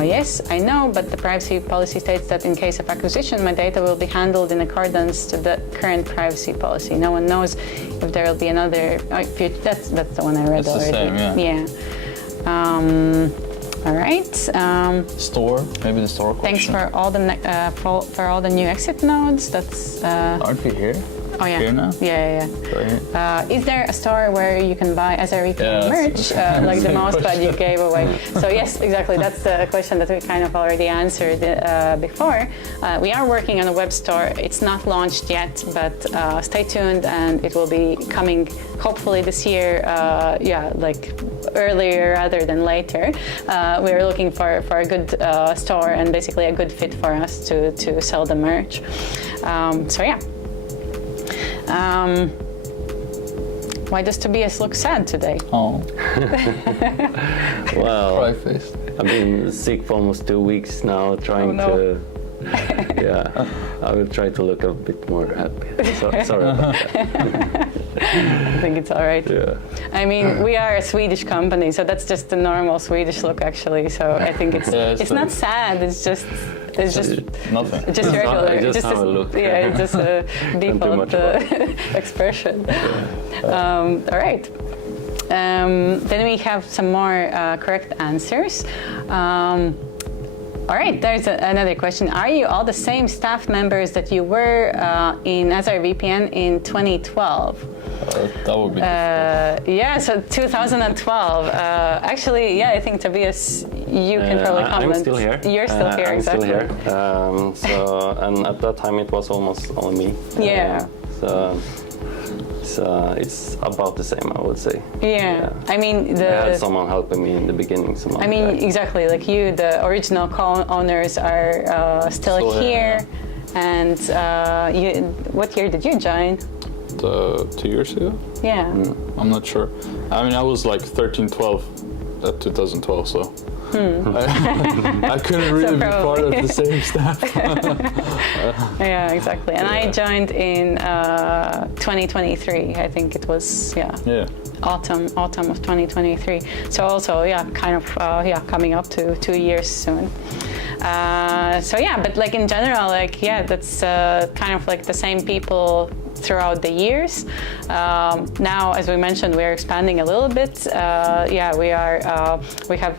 Yes, I know, but the privacy policy states that in case of acquisition, my data will be handled in accordance to the current privacy policy. No one knows if there will be another. That's the one I read already. The same, yeah. All right. Store, maybe the store question. Thanks for all the new exit nodes. That's. Aren't we here? Oh yeah. Here now? Yeah. Is there a store where you can buy AzireVPN merch, like the mousepad you gave away? So yes, exactly. That's the question that we kind of already answered before. We are working on a web store. It's not launched yet, but stay tuned, and it will be coming hopefully this year. Yeah, like earlier rather than later. We're looking for a good store and basically a good fit for us to sell the merch. So yeah. Why does Tobias look sad today? Oh. Well, Cry face. I've been sick for almost 2 weeks now, trying to. Yeah, I will try to look a bit more happy. Sorry about that. I think it's all right. Yeah. I mean, we are a Swedish company, so that's just the normal Swedish look, actually. So I think it's not sad. It's just nothing. It's just regular. I just have a look. Yeah, it's just a default expression. All right. Then we have some more correct answers. All right, there's another question. Are you all the same staff members that you were in AzireVPN in 2012? That would be yeah, so 2012. Actually, yeah, I think Tobias, you can probably comment. I'm still here. You're still here, exactly. I'm still here. And at that time it was almost only me. Yeah. So it's about the same, I would say. Yeah. I mean, I had someone helping me in the beginning. I mean, exactly. Like you, the original co-owners are still here. And what year did you join? 2 years ago? Yeah. I'm not sure. I mean, I was like 13, 12 at 2012, so I couldn't really be part of the same staff. Yeah, exactly. And I joined in 2023. I think it was, autumn of 2023. So also, kind of, coming up to 2 years soon. So yeah, but like in general, like, that's kind of like the same people throughout the years. Now, as we mentioned, we are expanding a little bit. We have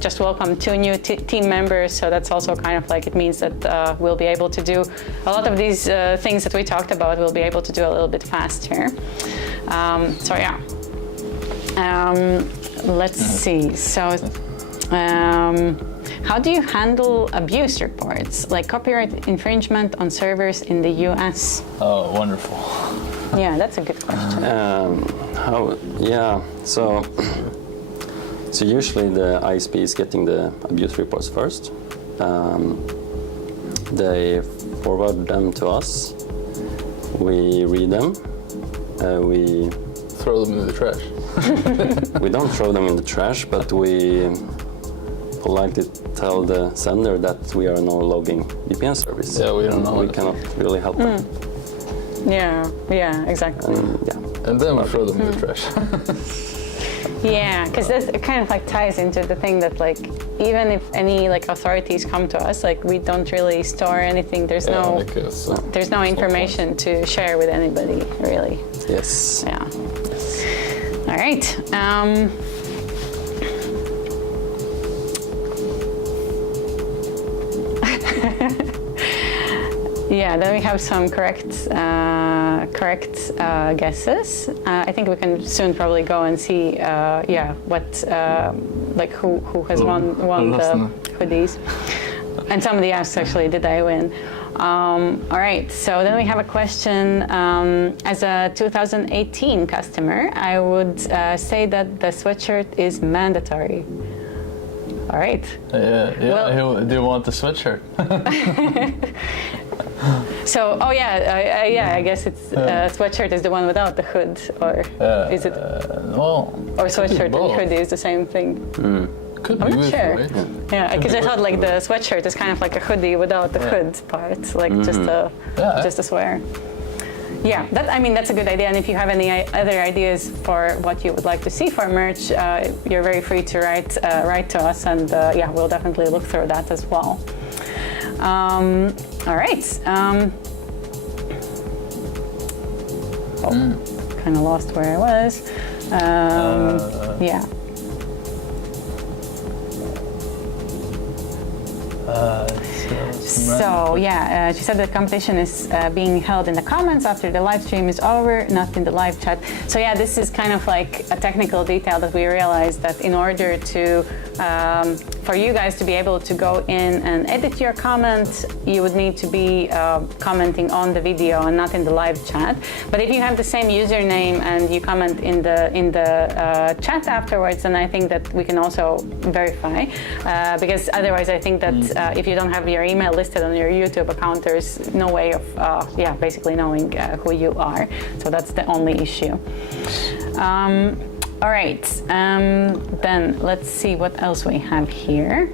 just welcomed 2 new team members, so that's also kind of like, it means that we'll be able to do a lot of these things that we talked about. We'll be able to do a little bit faster. So yeah. Let's see. So. How do you handle abuse reports, like copyright infringement on servers in the US? Oh, wonderful. Yeah, that's a good question. So usually the ISP is getting the abuse reports first. They forward them to us. We read them. We throw them in the trash. We don't throw them in the trash, but we politely tell the sender that we are no logging VPN service. Yeah, we don't know. We cannot really help them. Yeah, exactly. And then we throw them in the trash. Yeah, because this kind of like ties into the thing that like even if any like authorities come to us, like we don't really store anything. There's there's no information to share with anybody, really. Yes. Yeah. All right. Yeah, then we have some correct guesses. I think we can soon probably go and see, what like who has won the hoodies. And somebody asked actually, did I win? All right, so then we have a question. As a 2018 customer, I would say that the sweatshirt is mandatory. All right. Well, do you want the sweatshirt? So, I guess it's sweatshirt is the one without the hood, or is it? Well, or sweatshirt and hoodie is the same thing. Could I'm be not sure. right? Yeah, because I thought like the sweatshirt is kind of like a hoodie without the hood part, like just a sweater. Yeah, that's a good idea. And if you have any other ideas for what you would like to see for merch, you're very free to write to us, and we'll definitely look through that as well. All right. Kind of lost where I was. Yeah. She said the competition is being held in the comments after the live stream is over, not in the live chat. So yeah, this is kind of like a technical detail that we realized that in order to for you guys to be able to go in and edit your comment, you would need to be commenting on the video and not in the live chat. But if you have the same username and you comment in the chat afterwards, then I think that we can also verify, because otherwise I think that if you don't have your email listed on your YouTube account, there's no way of basically knowing who you are. So that's the only issue. All right, then let's see what else we have here.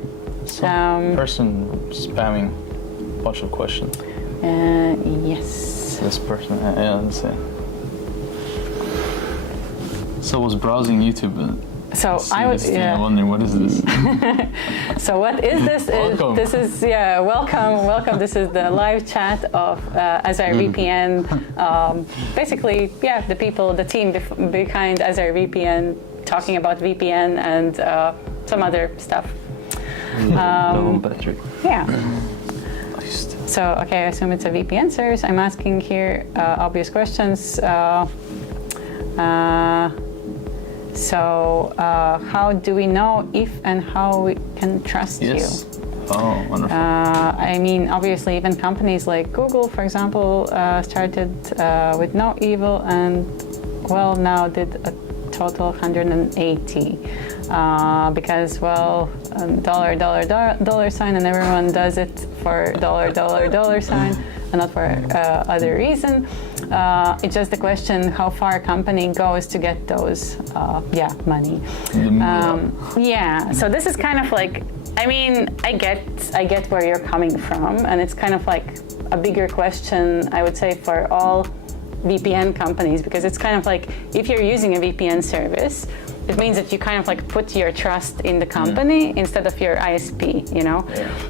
Some person spamming a bunch of questions. Yes. This person, let's see. So I was browsing YouTube and I was wondering what is this. So what is this? Welcome. This is welcome. This is the live chat of AzireVPN. Basically, the people, the team behind AzireVPN, talking about VPN and some other stuff. Low battery. Yeah. So I assume it's a VPN service. I'm asking here obvious questions. So how do we know if and how we can trust you? Oh, wonderful. Obviously, even companies like Google, for example, started with no evil and, now did a total 180. Because, dollar sign, and everyone does it for dollar sign and not for other reason. It's just the question how far a company goes to get those, money. So this is kind of like, I get where you're coming from, and it's kind of like a bigger question, I would say, for all VPN companies, because it's kind of like if you're using a VPN service, it means that you kind of like put your trust in the company instead of your ISP,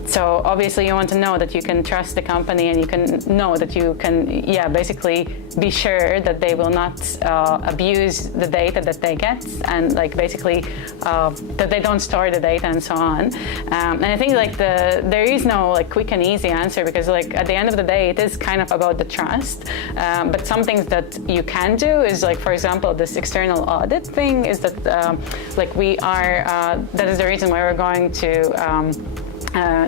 So obviously you want to know that you can trust the company, and you can know that you can, basically be sure that they will not abuse the data that they get, and like basically that they don't store the data and so on. And I think like there is no like quick and easy answer, because like at the end of the day, it is kind of about the trust. But some things that you can do is like, for example, this external audit thing is that that is the reason why we're going to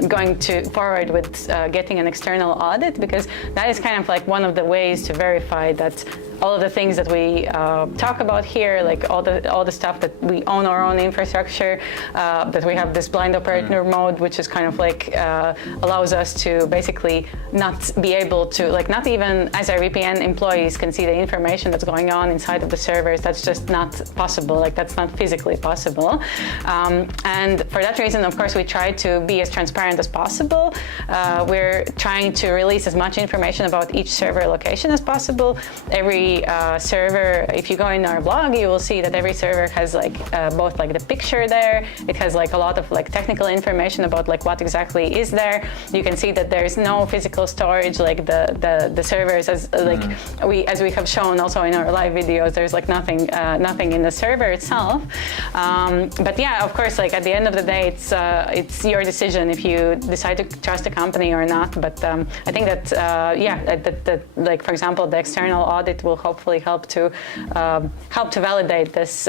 going forward with getting an external audit, because that is kind of like one of the ways to verify that all of the things that we talk about here, like all the stuff that we own our own infrastructure, that we have this blind operator mode, which is kind of like allows us to basically not be able to, like, not even AzireVPN employees can see the information that's going on inside of the servers. That's just not possible. Like, that's not physically possible. And for that reason, of course, we try to be as transparent as possible. We're trying to release as much information about each server location as possible. Every server, if you go in our blog, you will see that every server has like both like the picture there. It has like a lot of like technical information about like what exactly is there. You can see that there's no physical storage, like the servers, as like as we have shown also in our live videos, there's like nothing in the server itself. But yeah, of course, like at the end of the day, it's your decision if you decide to trust a company or not. But I think that that like, for example, the external audit will hopefully help to validate this,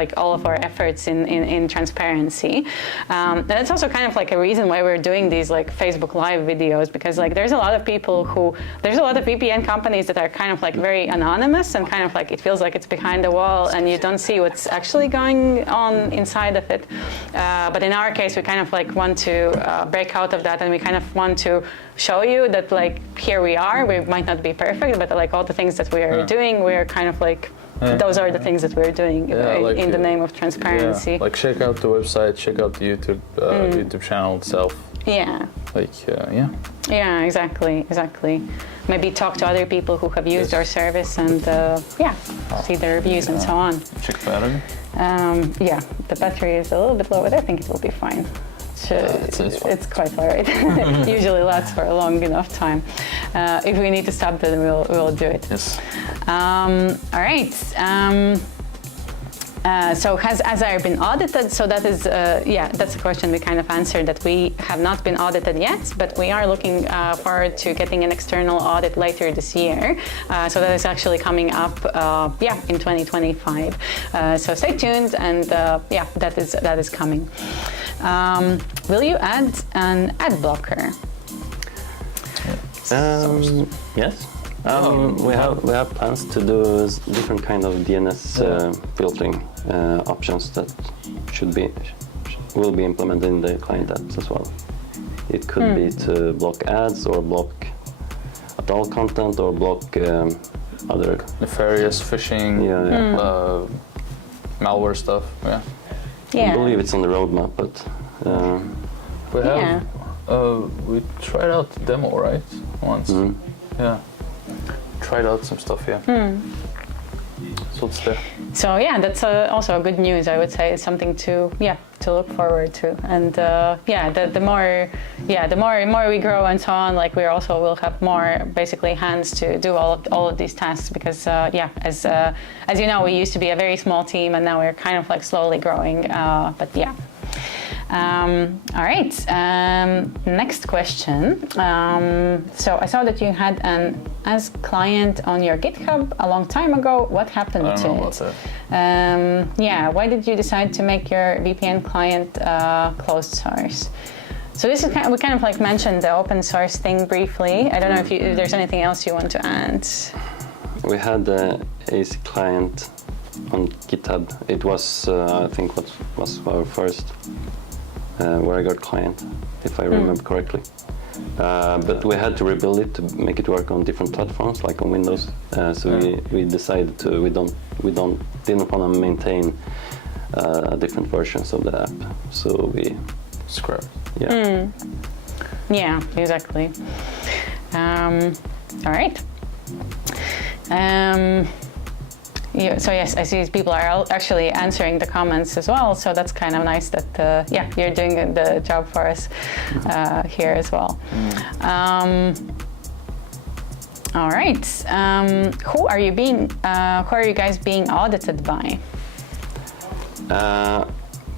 like all of our efforts in transparency. And it's also kind of like a reason why we're doing these like Facebook Live videos, because like there's a lot of VPN companies that are kind of like very anonymous, and kind of like it feels like it's behind the wall and you don't see what's actually going on inside of it. But in our case, we kind of like want to break out of that, and we kind of want to show you that like here we are. We might not be perfect, but like all the things that we are doing, we're kind of like those are the things that we're doing like, in the name of transparency. Like check out the website, check out the YouTube channel itself. Yeah. Like Yeah, exactly. Maybe talk to other people who have used our service and see their reviews and so on. Check battery. Yeah, the battery is a little bit low, but I think it will be fine. It's quite all right. Usually lasts for a long enough time. If we need to stop, then we'll do it. Yes. All right. So has Azire been audited? So that is, that's a question we kind of answered, that we have not been audited yet, but we are looking forward to getting an external audit later this year. So that is actually coming up, in 2025. So stay tuned, and that is coming. Will you add an ad blocker? Yes. We have plans to do different kind of DNS filtering options that will be implemented in the client apps as well. It could be to block ads, or block adult content, or block other nefarious phishing, malware stuff. I believe it's on the roadmap, but we have we tried out the demo once. Tried out some stuff, so it's there. So that's also a good news. I would say it's something to look forward to. And the more we grow and so on, like we also will have more basically hands to do all of these tasks, because as you know, we used to be a very small team, and now we're kind of like slowly growing. All right, next question. So I saw that you had an as client on your GitHub a long time ago. What happened to it? I don't know about that. Why did you decide to make your VPN client closed source? So this is we kind of like mentioned the open source thing briefly. I don't know if there's anything else you want to add. We had the AC client on GitHub. It was, I think, what was our first WireGuard client, if I remember correctly. But we had to rebuild it to make it work on different platforms, like on Windows. We decided to didn't want to maintain different versions of the app, so we scrapped. Yeah, exactly. All right. So yes, I see people are actually answering the comments as well. So that's kind of nice that you're doing the job for us here as well. All right. Who are you guys being audited by?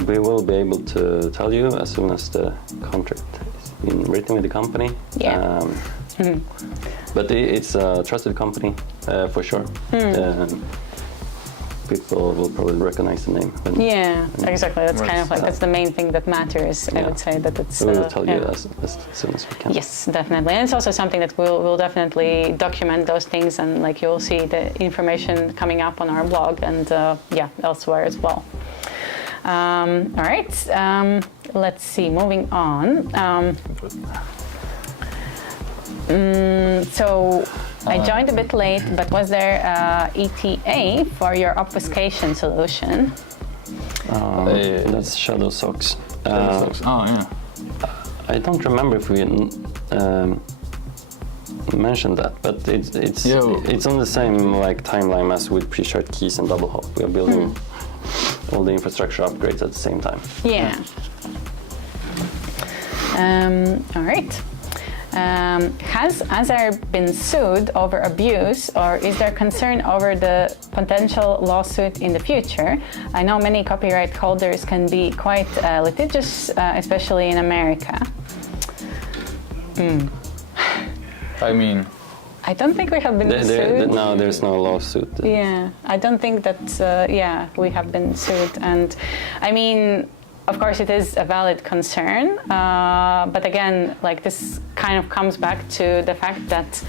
We will be able to tell you as soon as the contract is been written with the company. But it's a trusted company for sure. people will probably recognize the name. Yeah, exactly. That's kind of like, Right. that's the main thing that matters. I Yeah. would say that it's. So we will tell you yeah. as soon as we can. Yes, definitely. And it's also something that we'll definitely document those things, and like you'll see the information coming up on our blog and yeah, elsewhere as well. All right, let's see, moving on. So I joined a bit late, but was there ETA for your obfuscation solution? That's Shadow Socks. Oh yeah. I don't remember if we mentioned that, but it's on the same like timeline as with pre-shared keys and double hop. We are building all the infrastructure upgrades at the same time. Yeah. All right. Has Azire been sued over abuse, or is there concern over the potential lawsuit in the future? I know many copyright holders can be quite litigious, especially in America. I mean, I don't think we have been sued. No, there's no lawsuit. Yeah, I don't think that, yeah, we have been sued. And I mean, of course, it is a valid concern. But again, like this kind of comes back to the fact that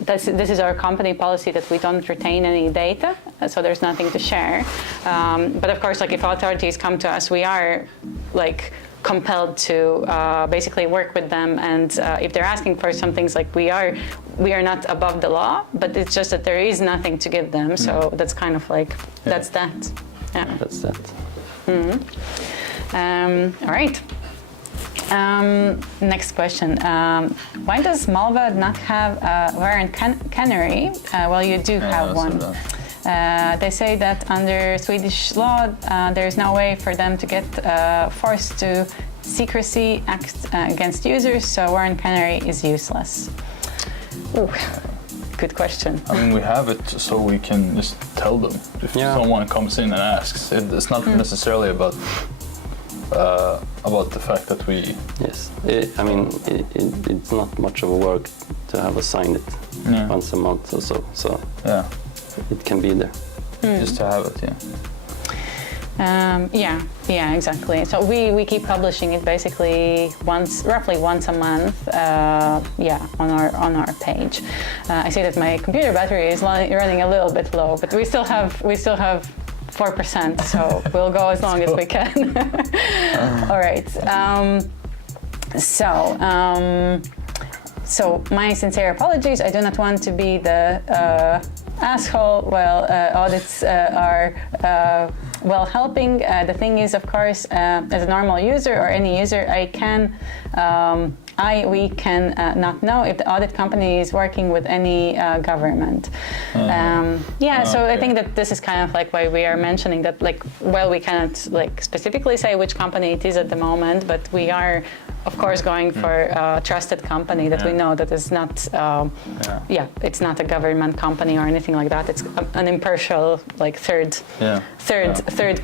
this is our company policy, that we don't retain any data, so there's nothing to share. But of course, like if authorities come to us, we are like compelled to basically work with them, and if they're asking for some things, like we are not above the law, but it's just that there is nothing to give them. So that's kind of like that's that. Yeah. That's that. All right. Next question. Why does Malva not have a variant canary? Well, you do have one. They say that under Swedish law, there's no way for them to get forced to secrecy act against users, so warrant canary is useless. Ooh, good question. I mean, we have it so we can just tell them if someone comes in and asks. It's not necessarily about the fact that we. Yes, it's not much of a work to have assigned it once a month or so. So yeah, it can be there. Just to have it, yeah, exactly. So we keep publishing it basically roughly once a month. On our page. I see that my computer battery is running a little bit low, but we still have 4%, so we'll go as long as we can. All right. So my sincere apologies. I do not want to be the asshole. Well, audits are helping. The thing is, of course, as a normal user or any user, we can not know if the audit company is working with any government. So I think that this is kind of like why we are mentioning that, like, well, we cannot like specifically say which company it is at the moment, but we are, of course, going for a trusted company that we know that is not, it's not a government company or anything like that. It's an impartial, like third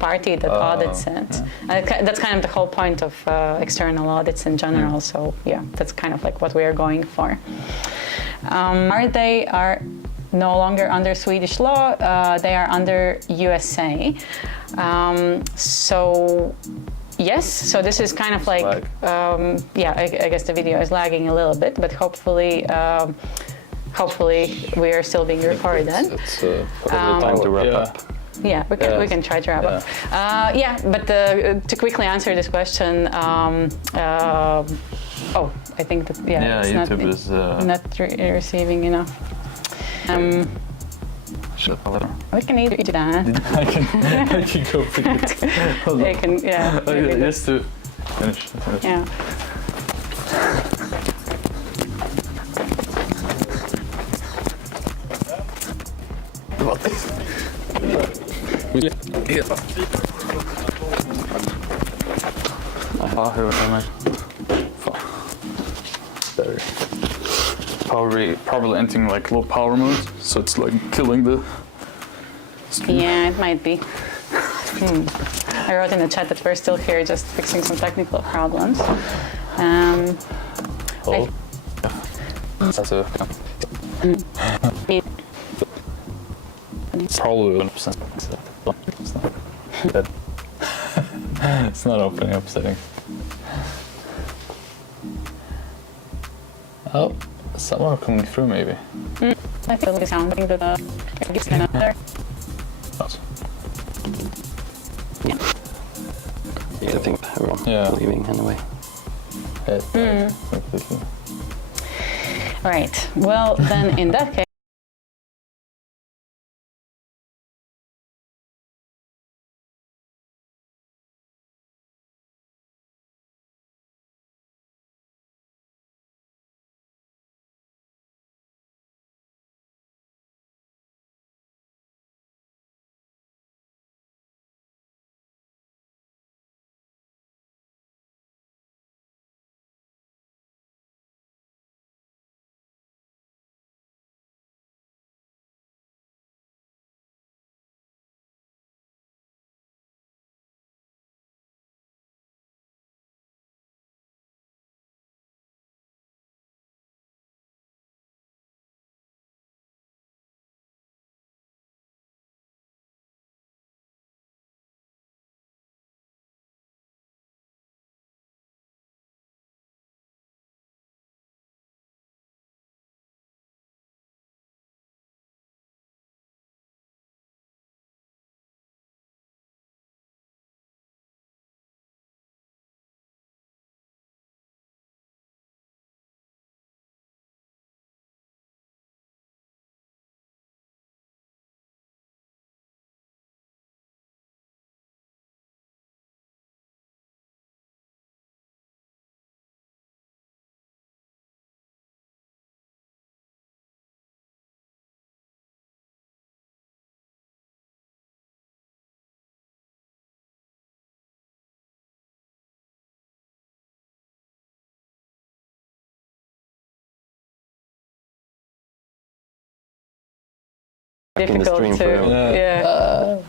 party that audits it. That's kind of the whole point of external audits in general. So that's kind of like what we are going for. They are no longer under Swedish law. They are under USA. Yes, so this is kind of like, I guess the video is lagging a little bit, but hopefully we are still being recorded. It's probably time to wrap up. Yeah, we can try to wrap up. But to quickly answer this question, I think that it's YouTube is not receiving enough. We can either do that. I can go for it. Just to finish. Yeah. Probably entering like low power mode, so it's like killing the screen. Yeah, it might be. I wrote in the chat that we're still here just fixing some technical problems. Probably 100%. It's not opening up settings. Oh, some are coming through maybe. I feel the sounding that it's kind of there. Yeah, I think everyone leaving anyway. Completely. All right. Well, then in that case. Difficult to,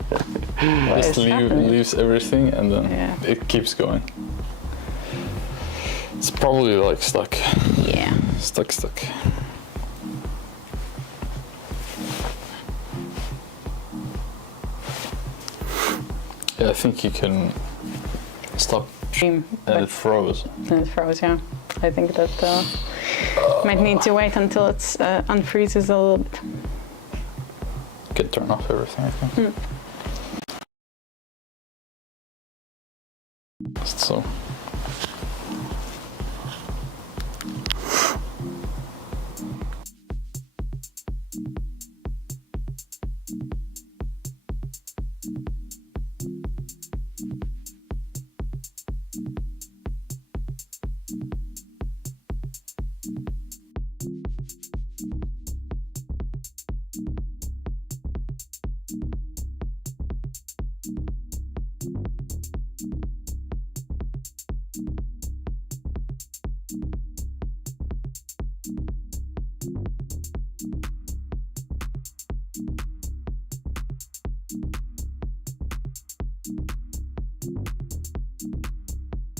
just leaves everything and then it keeps going. It's probably like stuck. Yeah. Stuck. Yeah, I think you can stop Stream, and it froze. And it froze, yeah. I think that might need to wait until it unfreezes a little bit. Can turn off everything, I think. So.